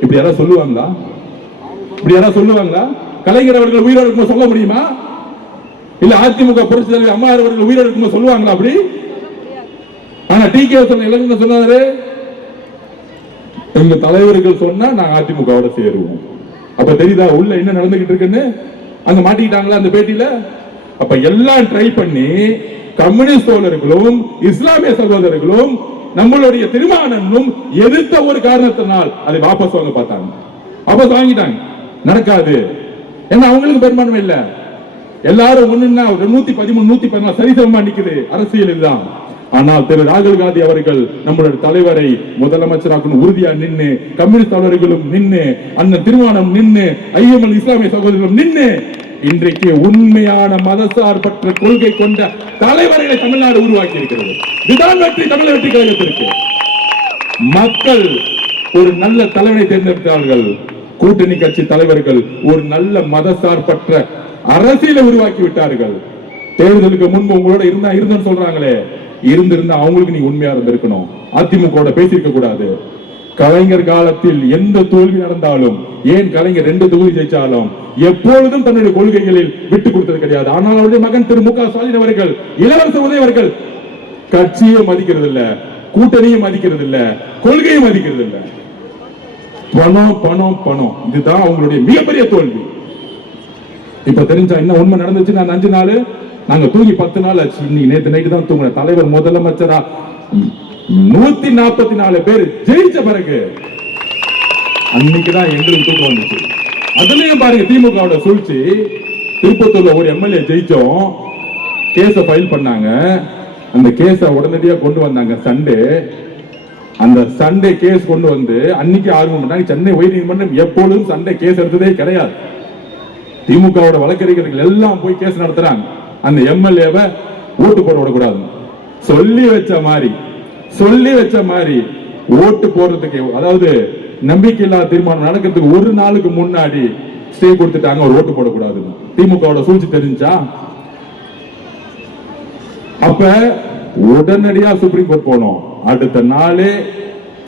இப்படி யாராவது சொல்லுவாங்களா? இப்படி யாராவது சொல்லுவாங்களா? கலைஞர் அவர்கள் உயிரோடு இருக்கும்போது சொல்ல முடியுமா? இல்ல அதிமுக புரட்சி தலைவர் அம்மா அவர்கள் உயிரோடு இருக்கும்போது சொல்லுவாங்களா அப்படி? ஆனா டிகே இளங்கோவன் சொன்னாரு, எங்க தலைவர்கள் சொன்னா நாங்க அதிமுகவோட சேருவோம். அப்ப தெரியுதா உள்ள என்ன நடந்துகிட்டு இருக்குன்னு? அங்க மாட்டிக்கிட்டாங்களா அந்த பேட்டியில? அப்ப எல்லாம் ட்ரை பண்ணி கம்யூனிஸ்ட் தோழர்களும் இஸ்லாமிய சகோதரர்களும் நம்மளுடைய திருமானனும் எதிர்த்த ஒரு காரணத்தினால் அதை வாபஸ் வாங்க பார்த்தாங்க. வாபஸ் வாங்கிட்டாங்க. நடக்காது. ஏன்னா அவங்களுக்கு பெரும்பான்மை இல்ல. எல்லாரும் ஒண்ணுன்னா 113 114 சரிசமமா நிக்குது. அரசியல் இதுதான். ஆனால் திரு ராகுல் காந்தி அவர்கள் நம்மளுடைய தலைவரை முதலமைச்சராக உறுதியா நின்று, கம்யூனிஸ்ட் தலைவர்களும் நின்று, அண்ணன் திருமானம் நின்று, ஐஎம்எல் இஸ்லாமிய சகோதரர்களும் நின்று, இன்றைக்கு உண்மையான மதசார்பற்ற கொள்கை கொண்ட தலைவர்களை தமிழ்நாடு உருவாக்கி இருக்கிறது. இதுதான் வெற்றி தமிழக வெற்றி கழகத்திற்கு. மக்கள் ஒரு நல்ல தலைவனை தேர்ந்தெடுத்தார்கள். கூட்டணி கட்சி தலைவர்கள் ஒரு நல்ல மதசார்பற்ற அரசியலை உருவாக்கி விட்டார்கள். தேர்தலுக்கு முன்பு உங்களோட இருந்தோன்னு சொல்றாங்களே, இருந்திருந்தா அவங்களுக்கு நீங்க உண்மையா இருந்திருக்கணும். அதிமுக பேசியிருக்க கூடாது. கலைஞர் காலத்தில் எந்த தோல்வி நடந்தாலும், ஏன் கலைஞர் 2 தொகுதி ஜெயிச்சாலும் எப்பொழுதும் தன்னுடைய கொள்கைகளில் விட்டு கொடுத்தது கிடையாது. ஆனால் அவருடைய மகன் திரு மு க ஸ்டாலின் அவர்கள், இளவரசர் உதய அவர்கள் கட்சியை மதிக்கிறது இல்ல, கூட்டணியும் மதிக்கிறது இல்ல, கொள்கையும் மதிக்கிறது இல்ல. பணம் பணம் பணம், இதுதான் அவங்களுடைய மிகப்பெரிய தோல்வி. இப்ப தெரிஞ்சா என்ன உண்மை நடந்துச்சு? நான் 5 நாள் நாங்க தூங்கி 10 நாள் ஆச்சு. இன்னைக்கு நேற்று நைட்டு தான் தூங்குற. தலைவர் முதலமைச்சரா 144 பேர் ஜெயிச்ச பிறகு அன்னைக்குதான் எங்களுக்கு தூக்கம் வந்துச்சு. அதுலயும் பாருங்க, திமுக சூழ்ச்சி. திருப்பத்தூர்ல ஒரு எம்எல்ஏ ஜெயிச்சோம், கேஸ ஃபைல் பண்ணாங்க. அந்த கேஸ உடனடியா கொண்டு வந்தாங்க சண்டே. அந்த சண்டே கேஸ் கொண்டு வந்து அன்னைக்கு ஆர்வம் பண்ணாங்க. சென்னை உயர்நீதிமன்றம் எப்பொழுதும் சண்டே கேஸ் எடுத்ததே கிடையாது. திமுக வழக்கறிஞர்கள் எல்லாம் போய் கேஸ் நடத்துறாங்க. அந்த எம்எல்ஏவை ஓட்டு போட விடக்கூடாது சொல்லி வச்ச மாதிரி ஓட்டு போடுறதுக்கு, அதாவது நம்பிக்கையில்லா தீர்மானம் நடக்கிறதுக்கு ஒரு நாளுக்கு முன்னாடி ஸ்டே கொடுத்துட்டாங்க. ஒரு ஓட்டு போடக்கூடாது. திமுக சூழ்ச்சி தெரிஞ்சா அப்ப உடனடியா சுப்ரீம் கோர்ட் போனோம். அடுத்த நாளே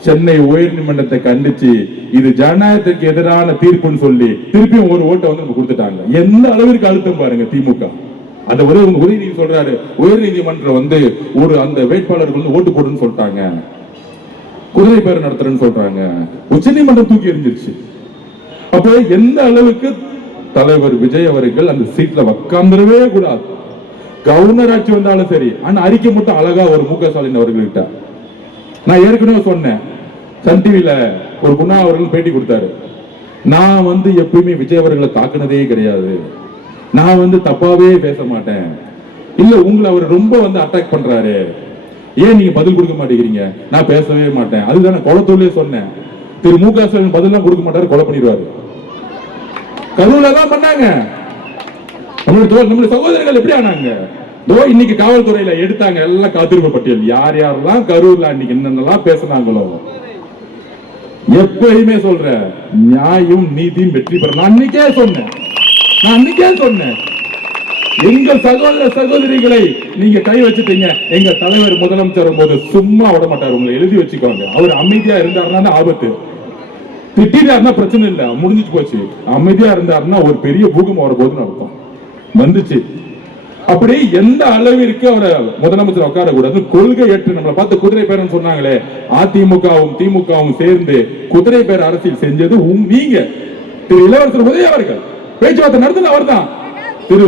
சென்னை உயர்நீதிமன்றத்தை கண்டிச்சு இது ஜனநாயகத்துக்கு எதிரான தீர்ப்புன்னு சொல்லி திருப்பியும் ஒரு ஓட்டை கொடுத்துட்டாங்க. எந்த அளவிற்கு அழுத்தம் பாருங்க திமுக. அந்த உதயநிதி சொல்றாரு, உயர்நீதிமன்றம் ஒரு அந்த வேட்பாளருக்கு ஓட்டு போடுன்னு சொல்லிட்டாங்க, குதிரை பேர் நடத்துறேன்னு சொல்றாங்க. உச்சநீதிமன்றம் தூக்கி எறிஞ்சிருச்சு. அப்ப எந்த அளவுக்கு தலைவர் விஜய் அவர்கள் அந்த சீட்ல உட்கார்ந்துடவே கூடாது. கவர்னர் ஆட்சி வந்தாலும் சரி, ஆனா அறிக்கை மட்டும் அழகா ஒரு மு.க. ஸ்டாலின் அவர்கள்கிட்ட நான் ஏற்கனவே சொன்னேன். சன் டிவில ஒரு குணா அவர்கள் பேட்டி கொடுத்தாரு. நான் எப்பயுமே விஜய் அவர்களை தாக்குனதே கிடையாது, நான் தப்பாவே பேச மாட்டேன், இல்ல உங்களை அவர் ரொம்ப அட்டாக் பண்றாரு, ஏன் நீங்க பதில் கொடுக்க மாட்டேங்கிறீங்க, நான் பேசவே மாட்டேன். அதுதான் குளத்தூர்லயே சொன்னேன். திரு மு.க. ஸ்டாலின் பதிலாம் கொடுக்க மாட்டாரு, கொலை பண்ணிடுவாரு. கரூர்ல தான் பண்ணாங்க. நம்மளுடைய சகோதரர்கள் எப்படி ஆனாங்க? இன்னைக்கு காவல்துறையில எடுத்தாங்க எல்லாம் காத்திருப்பு பட்டியல், யார் யாரெல்லாம் கரூர்ல அன்னைக்கு என்னென்னலாம் பேசினாங்களோ. எப்பயுமே சொல்ற நியாயம் நீதியும் வெற்றி பெற. நான் அன்னைக்கே சொன்னேன் எங்கள் சகோதர சகோதரிகளை நீங்க கை வச்சுட்டீங்க. எங்க தலைவர் முதலமைச்சர் போது சும்மா விட மாட்டார், உங்களை எழுதி வச்சுக்கோங்க. அவர் அமைதியா இருந்தாருன்னா ஆபத்து, திட்டினாருன்னா பிரச்சனை இல்ல, முடிஞ்சிட்டு போச்சு. அமைதியா இருந்தாருன்னா ஒரு பெரிய பூகம்பம் வர போதுன்னு அர்த்தம் வந்துச்சு. அப்படி எந்த அளவிற்கு அவரை முதலமைச்சர் உட்கார கூடாது கொள்கை ஏற்று நம்மளை பார்த்து குதிரை பேரன்னு சொன்னாங்களே, அதிமுகவும் திமுகவும் சேர்ந்து குதிரை பேர அரசியல் செஞ்சது நீங்க. திரு இளவரசர் உதய அவர்கள் பேச்சுவார்த்தை நடந்தது அவர் தான். திரு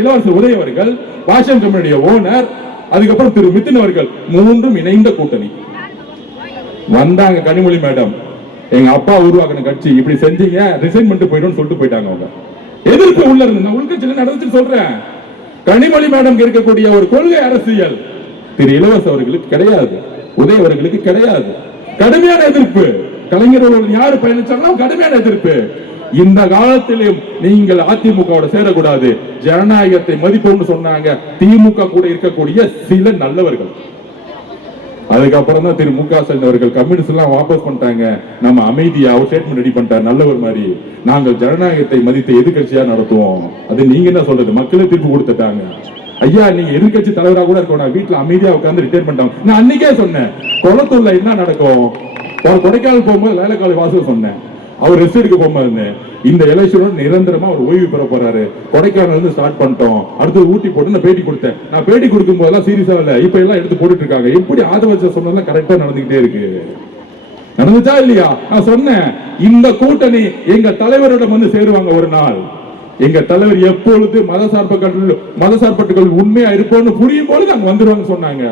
இளவரசர் உதய அவர்கள், பாஷன் கம்பெனியுடைய ஓனர், அதுக்கப்புறம் திரு மிதுன் அவர்கள், மூன்றும் இணைந்த கூட்டணி வந்தாங்க. கனிமொழி மேடம், எங்க அப்பா உருவாக்கின கட்சி இப்படி செஞ்சீங்க, ரிசைன் பண்ணிட்டு போயிடும் சொல்லிட்டு போயிட்டாங்க. அவங்க எதிர்ப்பு உள்ள இருந்து நான் உள்கட்சியில நடந்துச்சு சொல்றேன். கனிமொழி மேடம் இருக்கக்கூடிய ஒரு கொள்கை அரசியல் திரு இளவரசர் அவர்களுக்கு கிடையாது, உதய அவர்களுக்கு கிடையாது. கடுமையான எதிர்ப்பு. கலைஞர்கள் யாரு பயணிச்சாலும் கடுமையான எதிர்ப்பு. இந்த காலத்திலும் நீங்கள் அதிமுக சேரக்கூடாது, ஜனநாயகத்தை மதிப்போம்னு சொன்னாங்க திமுக கூட இருக்கக்கூடிய சில நல்லவர்கள். அதுக்கப்புறம் தான் திரு மு.க. ஸ்டாலின் அவர்கள் கம்யூனிஸ்ட் எல்லாம் வாபஸ் பண்ணிட்டாங்க, நம்ம அமைதியா ஒரு ஸ்டேட்மெண்ட் ரெடி பண்ணிட்டார் நல்லவர் மாதிரி, நாங்கள் ஜனநாயகத்தை மதித்து எதிர்கட்சியா நடத்துவோம். அது நீங்க என்ன சொல்றது, மக்களே தீர்ப்பு கொடுத்துட்டாங்க. ஐயா நீங்க எதிர்கட்சி தலைவராக கூட இருக்கணும், வீட்டுல அமைதியா உட்கார்ந்து ரிட்டையர் பண்ணிட்டாங்க. நான் அன்னைக்கே சொன்னேன் குளத்தூர்ல என்ன நடக்கும். கொடைக்கானல் போகும்போது லைலக்காலை வாசல் சொன்னேன், அவர் ரெஸ்ட் எடுக்க போகும்போது இந்த எலெக்ஷனோட நிரந்தரமா அவர் ஓய்வு பெற போறாரு, கொடைக்கானல் இருந்து ஸ்டார்ட் பண்ணிட்டோம், அடுத்து ஊட்டி போட்டு நான் பேட்டி கொடுத்தேன். நான் பேட்டி கொடுக்கும் போதெல்லாம் சீரியஸா இல்ல, இப்ப எல்லாம் எடுத்து போட்டுட்டு இருக்காங்க. எப்படி ஆதவச்ச சொன்னதெல்லாம் கரெக்டா நடந்துகிட்டே இருக்கு. நடந்துச்சா இல்லையா? நான் சொன்னேன் இந்த கூட்டணி எங்க தலைவரிடம் சேருவாங்க ஒரு நாள். எங்க தலைவர் எப்பொழுது மதசார்பற்றுகள் உண்மையா இருப்போம்னு புரியும் பொழுது அங்க வந்துருவாங்க சொன்னாங்க.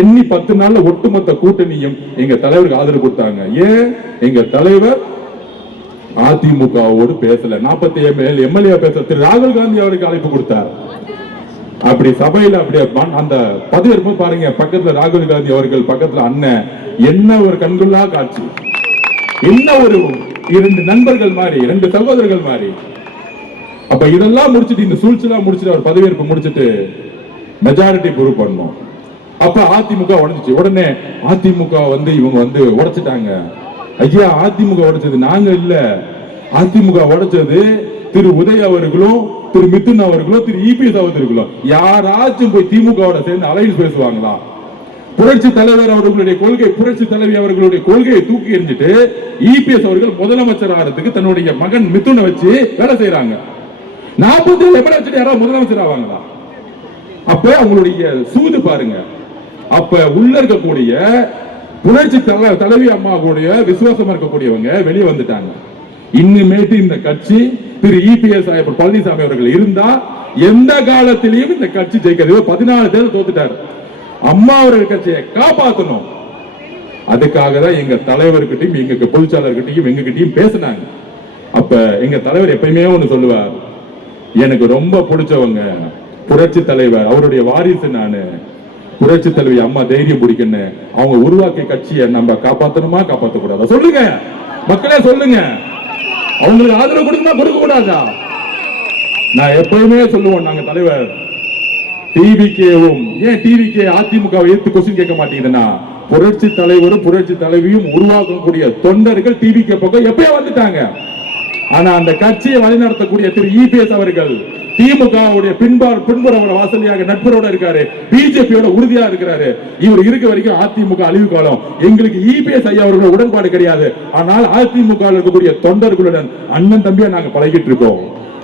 எண்ணி 10 நாள்ல ஒட்டுமொத்த கூட்டணியும் எங்க தலைவருக்கு ஆதரவு கொடுத்தாங்க. ஏன்? எங்க தலைவர் அதிமுகவோடு பேசல, 47 எம்எல்ஏ பேச திரு ராகுல் காந்தி அவருக்கு அழைப்பு கொடுத்தார். அப்படி சபையில அப்படியே அந்த பதவி பாருங்க, பக்கத்துல ராகுல் காந்தி அவர்கள், பக்கத்துல அண்ணன், என்ன ஒரு கண்கொள்ளா காட்சி, என்ன ஒரு 2 நண்பர்கள் மாதிரி, 2 சகோதரர்கள் மாதிரி. அப்ப இதெல்லாம் முடிச்சுட்டு, இந்த சூழ்ச்சி எல்லாம் முடிச்சுட்டு, அவர் பதவியேற்பு முடிச்சுட்டு மெஜாரிட்டி ப்ரூவ் பண்ணோம். அப்ப அதிமுக உடைஞ்சிச்சு. உடனே அதிமுக இவங்க உடைச்சிட்டாங்க. ஐயா அதிமுக உடைச்சது நாங்க இல்ல, அதிமுக உடைச்சது திரு உதய அவர்களும் திரு மிதுன் அவர்களும் திரு இபிஎஸ் அவர்களும். யாராச்சும் போய் திமுக சேர்ந்து அலைன்ஸ் பேசுவாங்களா? புரட்சி தலைவர் அவர்களுடைய கொள்கை, புரட்சி தலைவி அவர்களுடைய கொள்கையை தூக்கி எறிஞ்சிட்டு இபிஎஸ் அவர்கள் முதலமைச்சர் ஆகிறதுக்கு தன்னுடைய மகன் மிதுனை வச்சு வேலை செய்யறாங்க. 47 எம்எல்ஏ வச்சுட்டு யாராவது முதலமைச்சர் ஆவாங்களா? அப்ப அவங்களுடைய சூது பாருங்க. அப்ப உள்ள இருக்கக்கூடிய புரட்சி தலைவி அம்மா கூடிய விசுவாசமா இருக்கக்கூடியவங்க வெளியே வந்துட்டாங்க. இன்னுமேட்டு இந்த கட்சி திரு இபிஎஸ் பழனிசாமி அவர்கள் இருந்தா எந்த காலத்திலையும் இந்த கட்சி ஜெயிக்கிறது. 14 தேர்தல் தோத்துட்டாரு. அம்மா அவர்கள் கட்சியை காப்பாற்றணும். அதுக்காக தான் எங்க தலைவர்கிட்டையும் எங்க பொதுச்சாளர்கிட்டையும் எங்ககிட்டையும் பேசினாங்க. அப்ப எங்க தலைவர் எப்பயுமே ஒண்ணு சொல்லுவார், எனக்கு ரொம்ப பிடிச்சவங்க புரட்சி தலைவர், அவருடைய வாரிசு நானு, புரட்சி தலைவி அம்மா தைரியம் பிடிக்கன்னு, அவங்க உருவாக்கிய கட்சியை நம்ம காப்பாற்றணுமா காப்பாற்றக்கூடாதா? சொல்லுங்க மக்களே, சொல்லுங்க. அவங்களுக்கு ஆதரவு கொடுக்கணுமா கொடுக்க கூடாதா? நான் எப்பயுமே சொல்லுவோம், நாங்க தலைவர் டிவிகேவும், ஏன் டிவிகே அதிமுக எதிர்த்து கொஸ்டின் கேட்க மாட்டேங்குதுன்னா, புரட்சி தலைவரும் புரட்சி தலைவியும் உருவாக்கக்கூடிய தொண்டர்கள் டிவிகே பக்கம் எப்பயே வந்துட்டாங்க. ஆனா அந்த கட்சியை வழிநடத்தக்கூடிய திரு இபிஎஸ் அவர்கள் திமுக பின்புற வாசலியாக நட்பரோட இருக்காரு, பிஜேபியோட உறுதியா இருக்கிறாரு. இவர் இருக்க வரைக்கும் அதிமுக அழிவு காலம். எங்களுக்கு இபிஎஸ் ஐயா அவர்கள் உடன்பாடு கிடையாது. ஆனால் அதிமுக இருக்கக்கூடிய தொண்டர்களுடன் அண்ணன் தம்பியா நாங்க பழகிட்டு இருக்கோம்.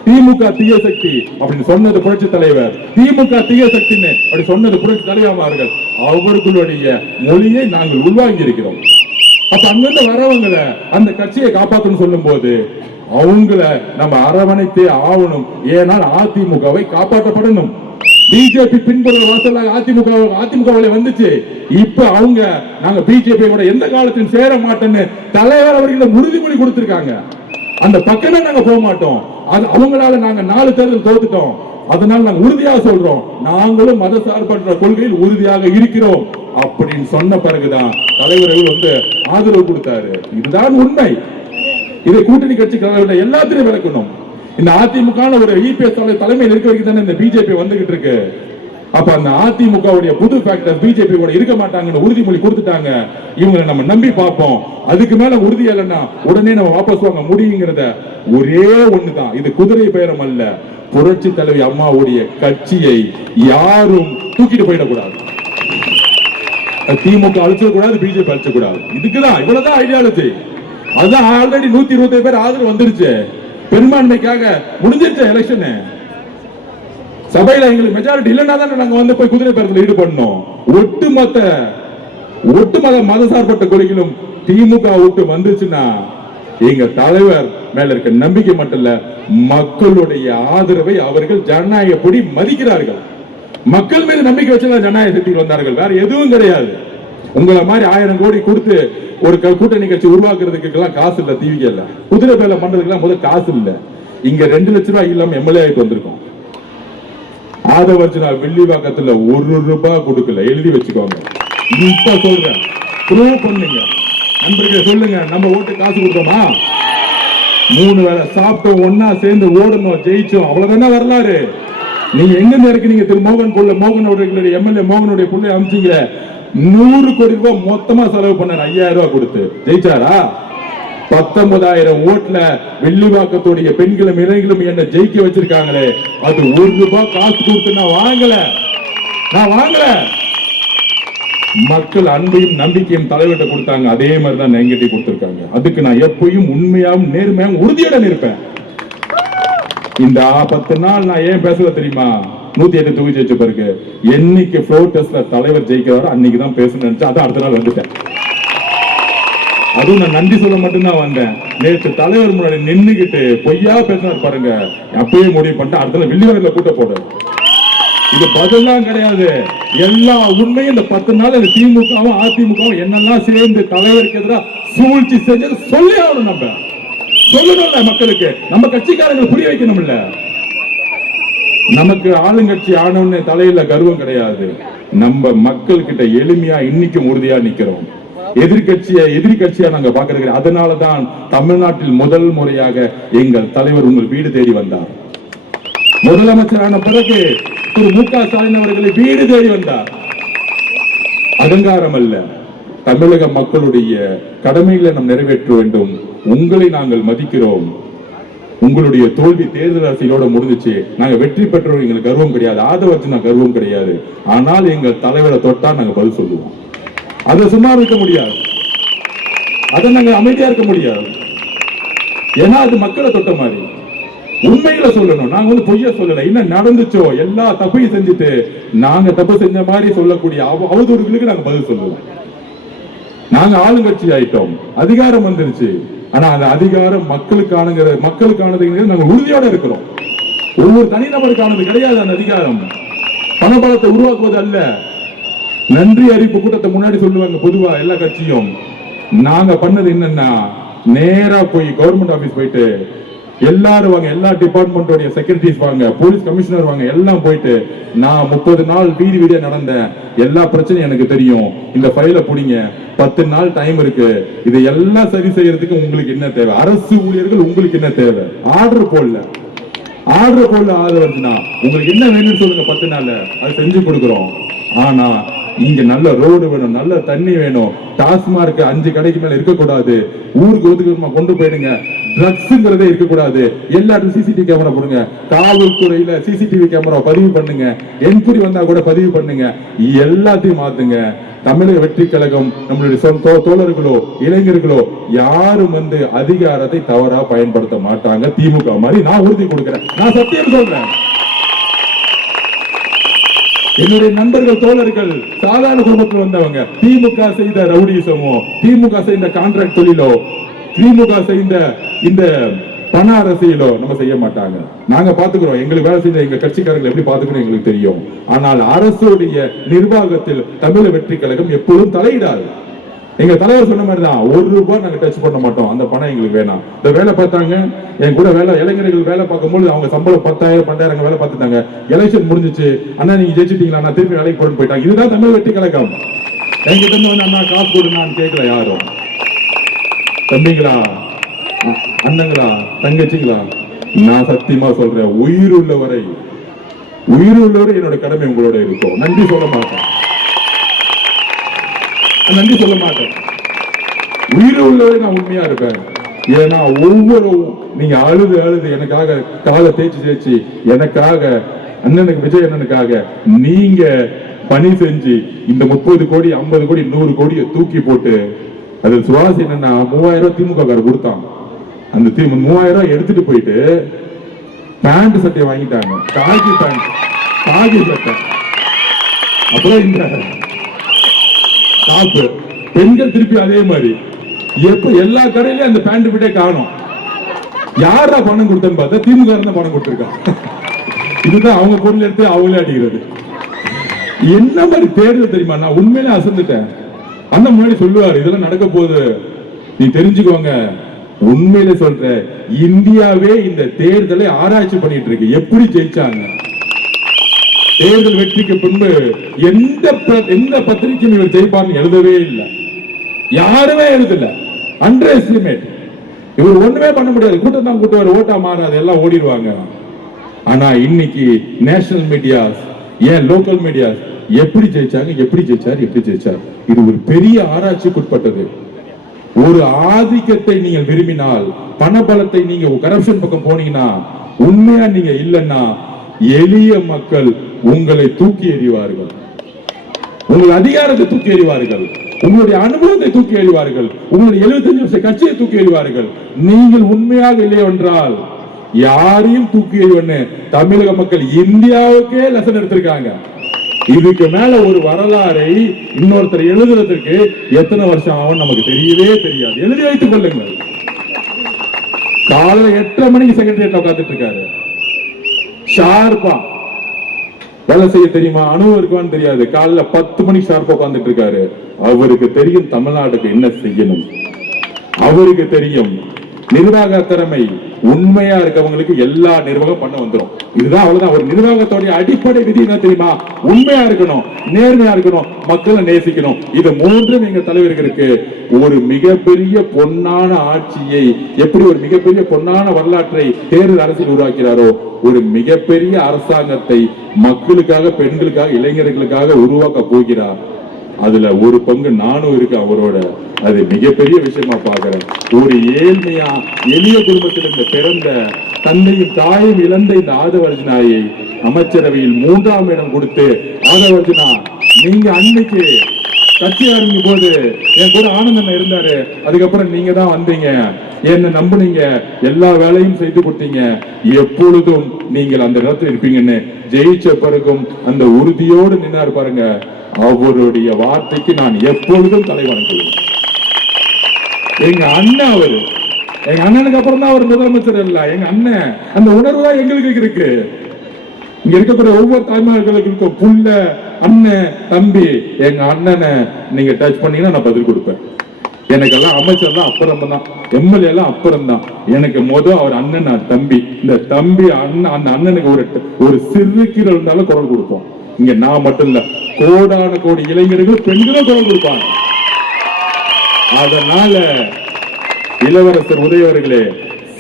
திமுக தீய சக்தி அப்படின்னு சொன்னது புரட்சி தலைவர், திமுக தீய சக்தின்னு அப்படி சொன்னது புரட்சி தலைவர் அவர்கள். அவர்களுடைய மொழியை நாங்கள் உள்வாங்கி இருக்கிறோம். அப்ப அங்கிருந்து வரவங்களை அந்த கட்சியை காப்பாற்றணும் சொல்லும் போது அவங்கள நம்ம அரவணைத்தே ஆகணும். ஏனால் அதிமுகவை காப்பாற்றப்படணும். பிஜேபி பின்புற வாசலாக அதிமுக வந்துச்சு. இப்ப அவங்க நாங்க பிஜேபியோட எந்த காலத்திலும் சேர மாட்டோம்னு தலைவர் அவர்களிடம் உறுதிமொழி கொடுத்திருக்காங்க. அந்த பக்கமே நாங்க போக மாட்டோம். அவங்களால நாங்க 4 தேர்தல் தோத்துட்டோம். அதனால நாங்க உறுதியாக சொல்றோம், நாங்களும் மத சார்பற்ற கொள்கையில் உறுதியாக இருக்கிறோம் அப்படின்னு சொன்ன பிறகுதான் தலைவர்கள் ஆதரவு கொடுத்தாரு. இதுதான் உண்மை. இதை கூட்டணி கட்சிக்காரர்கள் எல்லாத்திலையும் விளக்கணும். இந்த அதிமுக ஒரு இபிஎஸ் தலைமையில் இருக்க வரைக்கும் தானே இந்த பிஜேபி வந்துகிட்டு இருக்கு. அப்ப அந்த அதிமுக புது ஃபேக்டர் பிஜேபி கூட இருக்க மாட்டாங்கன்னு உறுதிமொழி கொடுத்துட்டாங்க. இவங்களை நம்ம நம்பி பார்ப்போம். அதுக்கு மேல உறுதி இல்லைன்னா உடனே நம்ம வாபஸ் வாங்க முடியுங்கிறத ஒரே ஒண்ணுதான். இது குதிரை பேரம் அல்ல. புரட்சி தலைவி அம்மாவுடைய கட்சியை யாரும் தூக்கிட்டு போயிடக்கூடாது. திமுக அழிச்சிடக்கூடாது, பிஜேபி அழிச்சக்கூடாது. இதுக்குதான் இவ்வளவுதான் ஐடியாலஜி. அதுதான் ஆல்ரெடி 125 பேர் ஆதரவு வந்துருச்சு. பெரும்பான்மைக்காக முடிஞ்சிருச்சு எலெக்ஷன். சபையில எங்களுக்கு மெஜாரிட்டி இல்லைன்னா தான் நாங்க போய் குதிரை பேரத்தில் ஈடுபடணும். ஒட்டுமொத்த மத சார்பற்ற கொள்கையிலும் திமுக விட்டு வந்துச்சுன்னா எங்க தலைவர் மேல இருக்க நம்பிக்கை மட்டும் இல்ல, மக்களுடைய ஆதரவை அவர்கள் ஜனநாயகப்படி மதிக்கிறார்கள். மக்கள் மீது நம்பிக்கை வச்சு ஜனநாயக சக்தியில் வந்தார்கள். வேற எதுவும் கிடையாது. உங்களை மாதிரி 1000 கோடி கொடுத்து ஒரு கூட்டணி கட்சி உருவாக்குறதுக்கு எல்லாம் காசு இல்ல. டிவி இல்ல, குதிரை பேல பண்றதுக்கு எல்லாம் முதல் காசு இல்ல. இங்க 2 லட்சம் ரூபாய் இல்லாம எம்எல்ஏ ஆயிட்டு வந்திருக்கோம். ஆதவர்ஜுனா வெள்ளிவாக்கத்துல 1 ரூபாய் கொடுக்கல. எழுதி வச்சுக்கோங்க. இப்ப சொல்றேன், ப்ரூவ் பண்ணுங்க. நண்பர்களே சொல்லுங்க, நம்ம ஓட்டு காசு கொடுத்தோமா? 3 வேளை சாப்பிட்டோம், ஒன்னா சேர்ந்து ஓடணும், ஜெயிச்சோம். அவ்வளவுதானே வரலாறு. நீங்க எங்க இருக்கு? நீங்க திரு மோகன் அவர்களுடைய எம்எல்ஏ மோகனுடைய பிள்ளை அமைச்சீங்க. 100 கோடி ரூபாய் மொத்தமா செலவு பண்ண 5000 ரூபாய் கொடுத்து ஜெயிச்சாரா? 19,000 ஓட்டுல வெள்ளிவாக்கத்துடைய பெண்களும் இளைஞர்களும் என்ன ஜெயிக்க வச்சிருக்காங்களே, அது 1 ரூபாய் காசு கொடுத்து நான் வாங்கல. மக்கள் அன்பையும் நம்பிக்கையும் தலைவர்கிட்ட கொடுத்தாங்க. அதே மாதிரிதான் என்கிட்ட கொடுத்திருக்காங்க. அதுக்கு நான் எப்பயும் உண்மையாவும் நேர்மையாவும் உறுதியுடன் இருப்பேன். இந்த 10 நாள் நான் ஏன் பேசல தெரியுமா? 108 தொகுதி ஜெயிச்ச பிறகு என்னைக்கு ஃப்ளோர் டெஸ்ட்ல தலைவர் ஜெயிக்கிறாரோ அன்னைக்கு தான் பேசணும்னு நினைச்சேன். அதான் அடுத்த நாள் வந்துட்டேன். அதுவும் நான் நன்றி சொல்ல மட்டும்தான் வந்தேன். நேற்று தலைவர் முன்னாடி நின்னுகிட்டு பொய்யா பேசினார் பாருங்க, அப்பயே முடிவு பண்ணிட்டு அடுத்த நாள் வெள்ளிவாரில கூட்ட போடு. இது பதிலாம் கிடையாது. எல்லா உண்மையும் இந்த 10 நாள் திமுகவும் அதிமுகவும் என்னெல்லாம் சேர்ந்து தலைவருக்கு எதிராக சூழ்ச்சி செஞ்சது சொல்லி ஆகணும். நம்ம சொல்லணும்ல மக்களுக்கு, நம்ம கட்சிக்காரங்களை புரிய வைக்கணும். இல்ல நமக்கு ஆளுங்கட்சி ஆனவன்னு தலையில கர்வம் கிடையாது. நம்ம மக்கள் கிட்ட எளிமையா இன்னைக்கும் உறுதியா நிக்கிறோம். எதிரி கட்சியா நாங்க பாக்குறது. அதனாலதான் தமிழ்நாட்டில் முதல் முறையாக எங்கள் தலைவர் உங்கள் வீடு தேடி வந்தார். முதலமைச்சரான பிறகு திரு மு.க. ஸ்டாலின் அவர்களை வீடு தேடி வந்தார். அகங்காரம் அல்ல, தமிழக மக்களுடைய கடமைகளை நாம் நிறைவேற்ற வேண்டும். உங்களை நாங்கள் மதிக்கிறோம். உங்களுடைய தோல்வி தேர்தல் அரசியலோட முடிஞ்சிச்சு. நாங்க வெற்றி பெற்றோம், எங்களுக்கு கர்வம் கிடையாது. ஆதரவு கர்வம் கிடையாது. ஆனால் எங்கள் தலைவரை தொட்டா நாங்க பதில் சொல்லுவோம். அதை சும்மா இருக்க முடியாது. அதை நாங்க அமைதியா இருக்க முடியாது. ஏன்னா அது மக்களை தொட்ட மாதிரி. உண்மைகளை சொல்லணும். நாங்க பொய்யா சொல்லல. என்ன நடந்துச்சோ எல்லா தப்பையும் செஞ்சுட்டு நாங்க தப்பு செஞ்ச மாதிரி சொல்லக்கூடிய அவதூறுகளுக்கு நாங்க பதில் சொல்லுவோம். நாங்க ஆளுங்கட்சி ஆயிட்டோம், அதிகாரம் வந்துருச்சு. ஆனா அந்த அதிகாரம் மக்களுக்கானது நாங்க உறுதியோட இருக்கிறோம். ஒவ்வொரு தனிநபருக்கானது கிடையாது. அந்த அதிகாரம் பணபலத்தை உருவாக்குவது அல்ல. நன்றி அறிவிப்பு கூட்டத்தை முன்னாடி சொல்லுவாங்க பொதுவா எல்லா கட்சியும். நாங்க பண்ணது என்னன்னா, நேரா போய் கவர்மெண்ட் ஆபீஸ் போயிட்டு எல்லாரும் வாங்க, எல்லா டிபார்ட்மெண்டோட செக்ரட்டரிஸ் வாங்க, போலீஸ் கமிஷனர் வாங்க, எல்லாம் போயிட்டு நான் 30 நாள் வீதியா நடந்தேன், எல்லா பிரச்சனையும் எனக்கு தெரியும், இந்த ஃபைல புடிங்க, 10 நாள் டைம் இருக்கு, இது எல்லாம் சரி செய்யறதுக்கு உங்களுக்கு என்ன தேவை, அரசு ஊழியர்கள் உங்களுக்கு என்ன தேவை, ஆர்டர் போடல ஆதரவுனா உங்களுக்கு என்ன வேணும்னு சொல்லுங்க, 10 நாள்ல அது செஞ்சு கொடுக்குறோம். ஆனா இங்க நல்ல ரோடு வேணும், நல்ல தண்ணி வேணும், டாஸ்மார்க் 5 கடைக்கு மேல இருக்கக்கூடாது, ஊருக்கு ஒதுக்குமா கொண்டு போயிடுங்க, ட்ரக்ஸ்ங்கிறதே இருக்கக்கூடாது, எல்லாரும் சிசிடிவி கேமரா போடுங்க, காவல்துறையில சிசிடிவி கேமரா பதிவு பண்ணுங்க, என்கொயரி வந்தா கூட பதிவு பண்ணுங்க, எல்லாத்தையும் மாத்துங்க. தமிழக வெற்றி கழகம் நம்மளுடைய தோழர்களோ இளைஞர்களோ யாரும் அதிகாரத்தை தவறா பயன்படுத்த மாட்டாங்க. திமுக மாதிரி நான் உறுதி கொடுக்கிறேன், நான் சத்தியம் சொல்றேன். என்னுடைய நண்பர்கள் தோழர்கள் சாதாரண குடும்பத்தில் வந்தவங்க. திமுக செய்த ரவுடிசமோ, திமுக செய்த கான்ட்ராக்ட் தொழிலோ, திமுக செய்த இந்த பண அரசியலோ நம்ம செய்ய மாட்டாங்க. நாங்க பாத்துக்கிறோம், எங்களுக்கு வேலை செஞ்ச எங்க கட்சிக்காரர்கள் எப்படி பாத்துக்கிறோம் எங்களுக்கு தெரியும். ஆனால் அரசுடைய நிர்வாகத்தில் தமிழக வெற்றி கழகம் எப்போதும் தலையிடாது. எங்க தலைவர் சொன்ன மாதிரி தான், ₹1 நாங்க டச் பண்ண மாட்டோம். அந்த பணம் எங்களுக்கு வேணாம். இந்த வேலை பார்த்தாங்க என் கூட வேலை இளைஞர்கள் வேலை பார்க்கும்போது அவங்க சம்பளம் 10,000 12,000 வேலை பார்த்துட்டாங்க. எலெக்ஷன் முடிஞ்சிச்சு, அண்ணா நீங்க ஜெயிச்சிட்டீங்களா, நான் திருப்பி வேலைக்கு போட்டு போயிட்டாங்க. இதுதான் தமிழ் வெற்றி கழகம். என்கிட்ட இருந்து வந்து அண்ணா காசு போடு நான் கேட்கல யாரும். தம்பிங்களா, அண்ணங்களா, தங்கச்சிங்களா, நான் சத்தியமா சொல்றேன், உயிர் உள்ளவரை என்னோட கடமை உங்களோட இருக்கும். நன்றி சொல்ல மாட்டேன், நன்றி சொல்ல மாட்டேன். உயிர் உள்ளவரை நான் உண்மையா இருப்பேன். ஏன்னா ஒவ்வொரு நீங்க அழுது எனக்காக காலை தேய்ச்சி எனக்காக அண்ணனுக்கு விஜய் அண்ணனுக்காக நீங்க பணி செஞ்சு இந்த 30 கோடி 50 கோடி 100 கோடியை தூக்கி போட்டு அது சுவாசி என்னன்னா 3000 திமுக கொடுத்தான். அந்த 3000 எடுத்துட்டு போயிட்டு பேண்ட் சட்டையை வாங்கிட்டாங்க, காகி பேண்ட், காகி சட்டை. அப்புறம் இந்த டாப் பெண்கள் திருப்பி அதே மாதிரி. எப்ப எல்லா கடையிலயும் அந்த பேண்ட் விட்டே காணும். யாரா பணம் கொடுத்தன்னு பார்த்தா திமுக தான் பணம் கொடுத்திருக்கான். இதுதான் அவங்க பொருள் எடுத்து அவங்களே அடிக்கிறது. என்ன மாதிரி தேர்தல் தெரியுமா? நான் உண்மையிலே அசந்துட்டேன். அந்த முன்னாடி சொல்லுவாரு, இதெல்லாம் நடக்க போகுது, நீ தெரிஞ்சுக்கோங்க. உண்மையில சொல்ற, இந்தியாவே இந்த தேர்தலை ஆராய்ச்சி பண்ணிட்டு இருக்கு, எப்படி ஜெயிச்சாங்க. தேர்தல் வெற்றிக்கு பின்பு எந்த பத்திரிகையும் இவர் ஜெயிப்பார்னு எழுதவே இல்லை, யாருமே எழுதல. Under estimate. இவர் ஒண்ணுமே பண்ண முடியாது. கூட்டம் தான் கூட்டுவார், ஓட்டா மாறாது, எல்லாம் ஓடிடுவாங்க. ஆனா இன்னைக்கு நேஷனல் மீடியாஸ், ஏன் லோக்கல் மீடியாஸ் எப்படி ஜெயிச்சாங்க, எப்படி ஜெயிச்சார், இது ஒரு பெரிய ஆராய்ச்சிக்கு உட்பட்டது. ஒரு ஆதிக்கத்தை நீங்கள் விரும்பினால், பணபலத்தை நீங்க கரப்ஷன் பக்கம் போனீங்கன்னா, உண்மையா நீங்க இல்லைன்னா எளிய மக்கள் உங்களை தூக்கி எறிவார்கள், உங்கள் அதிகாரத்தை தூக்கி எறிவார்கள், உங்களுடைய அனுபவத்தை தூக்கி எறிவார்கள், உங்களுடைய 75 வருஷ கட்சியை தூக்கி எறிவார்கள். நீங்கள் உண்மையாக இல்லை என்றால் யாரையும் தூக்கி எறிவன்னு தமிழக மக்கள் இந்தியாவுக்கே லெசன் எடுத்திருக்காங்க. இதுக்கு மேல ஒரு வரலாறை இன்னொருத்தர் எழுதுறதுக்கு எத்தனை வருஷம் ஆகும் நமக்கு தெரியவே தெரியாது. எழுதி வைத்துக் கொள்ளுங்கள். காலையில் 8:30 மணிக்கு செக்ரட்டரியேட்ல உட்கார்ந்துட்டு இருக்காரு, ஷார்ப்பா வேலை செய்ய தெரியுமா, அனுபவம் இருக்குவான்னு தெரியாது. காலைல 10 மணிக்கு ஷார்ப்பா உட்கார்ந்துட்டு இருக்காரு. அவருக்கு தெரியும் தமிழ்நாட்டுக்கு என்ன செய்யணும், அவருக்கு தெரியும். நிர்வாக திறமை உண்மையா இருக்கவங்களுக்கு எல்லா நிர்வாகம் பண்ண வந்துடும். இதுதான் அவ்வளவுதான். ஒரு நிர்வாகத்தோடைய அடிப்படை விதி என்ன தெரியுமா? உண்மையா இருக்கணும், நேர்மையா இருக்கணும், மக்களை நேசிக்கணும். இது மூன்றும் எங்க தலைவர்களுக்கு ஒரு மிகப்பெரிய பொன்னான ஆட்சியை, எப்படி ஒரு மிகப்பெரிய பொன்னான வரலாற்றை தேர்தல் அரசியல் உருவாக்கிறாரோ, ஒரு மிகப்பெரிய அரசாங்கத்தை மக்களுக்காக, பெண்களுக்காக, இளைஞர்களுக்காக உருவாக்க போகிறார். அதுல ஒரு பங்கு நானும் இருக்கேன் அவரோட. அது மிகப்பெரிய விஷயமா பாக்குறேன். ஒரு ஏழ்மையா எளிய குடும்பத்தில் பிறந்த தந்தையும் தாயும் இழந்த இந்த ஆதவர்ஜனாயை அமைச்சரவையில் 3ஆம் இடம் கொடுத்து, ஆதவர்ஜனா நீங்க அன்னைக்கு கட்சி ஆரம்பிக்கும் போது என் கூட ஆனந்தன் இருந்தாரு, அதுக்கப்புறம் நீங்க தான் வந்தீங்க, என்ன நம்புனீங்க, எல்லா வேலையும் செய்து கொடுத்தீங்க, எப்பொழுதும் நீங்கள் அந்த இடத்துல இருப்பீங்கன்னு ஜெயிச்ச பிறகும் அந்த உறுதியோடு நின்னாரு பாருங்க. அவருடைய வார்த்தைக்கு நான் எப்பொழுதும் தலை வணங்குவேன். எங்க அண்ணன் அவரு, எங்க அண்ணனுக்கு அப்புறம் தான் அவர் முதலமைச்சர் இல்ல, எங்க அண்ணன். அந்த உணர்வு தான் எங்களுக்கு இருக்கு. இங்க இருக்கக்கூடிய ஒவ்வொரு தாய்மார்களுக்கும் புள்ள, அண்ணன், தம்பி. எங்க அண்ணனை நீங்க டச் பண்ணீங்கன்னா நான் பதில் கொடுப்பேன். எனக்கெல்லாம் அமைச்சர் தான் அப்புறம் தான், எம்எல்ஏ எல்லாம் அப்புறம் தான். எனக்கு அவர் அண்ணன், நான் தம்பி. இந்த தம்பி அண்ணன், அந்த அண்ணனுக்கு ஒரு சிறு கீரை இருந்தாலும் குரல் கொடுப்போம். இங்க நான் மட்டும் இல்ல, கோடான கோடி இளைஞர்கள், பெண்களும் குரல் கொடுப்பாங்க. அதனால இளவரசர் உதயவர்களே,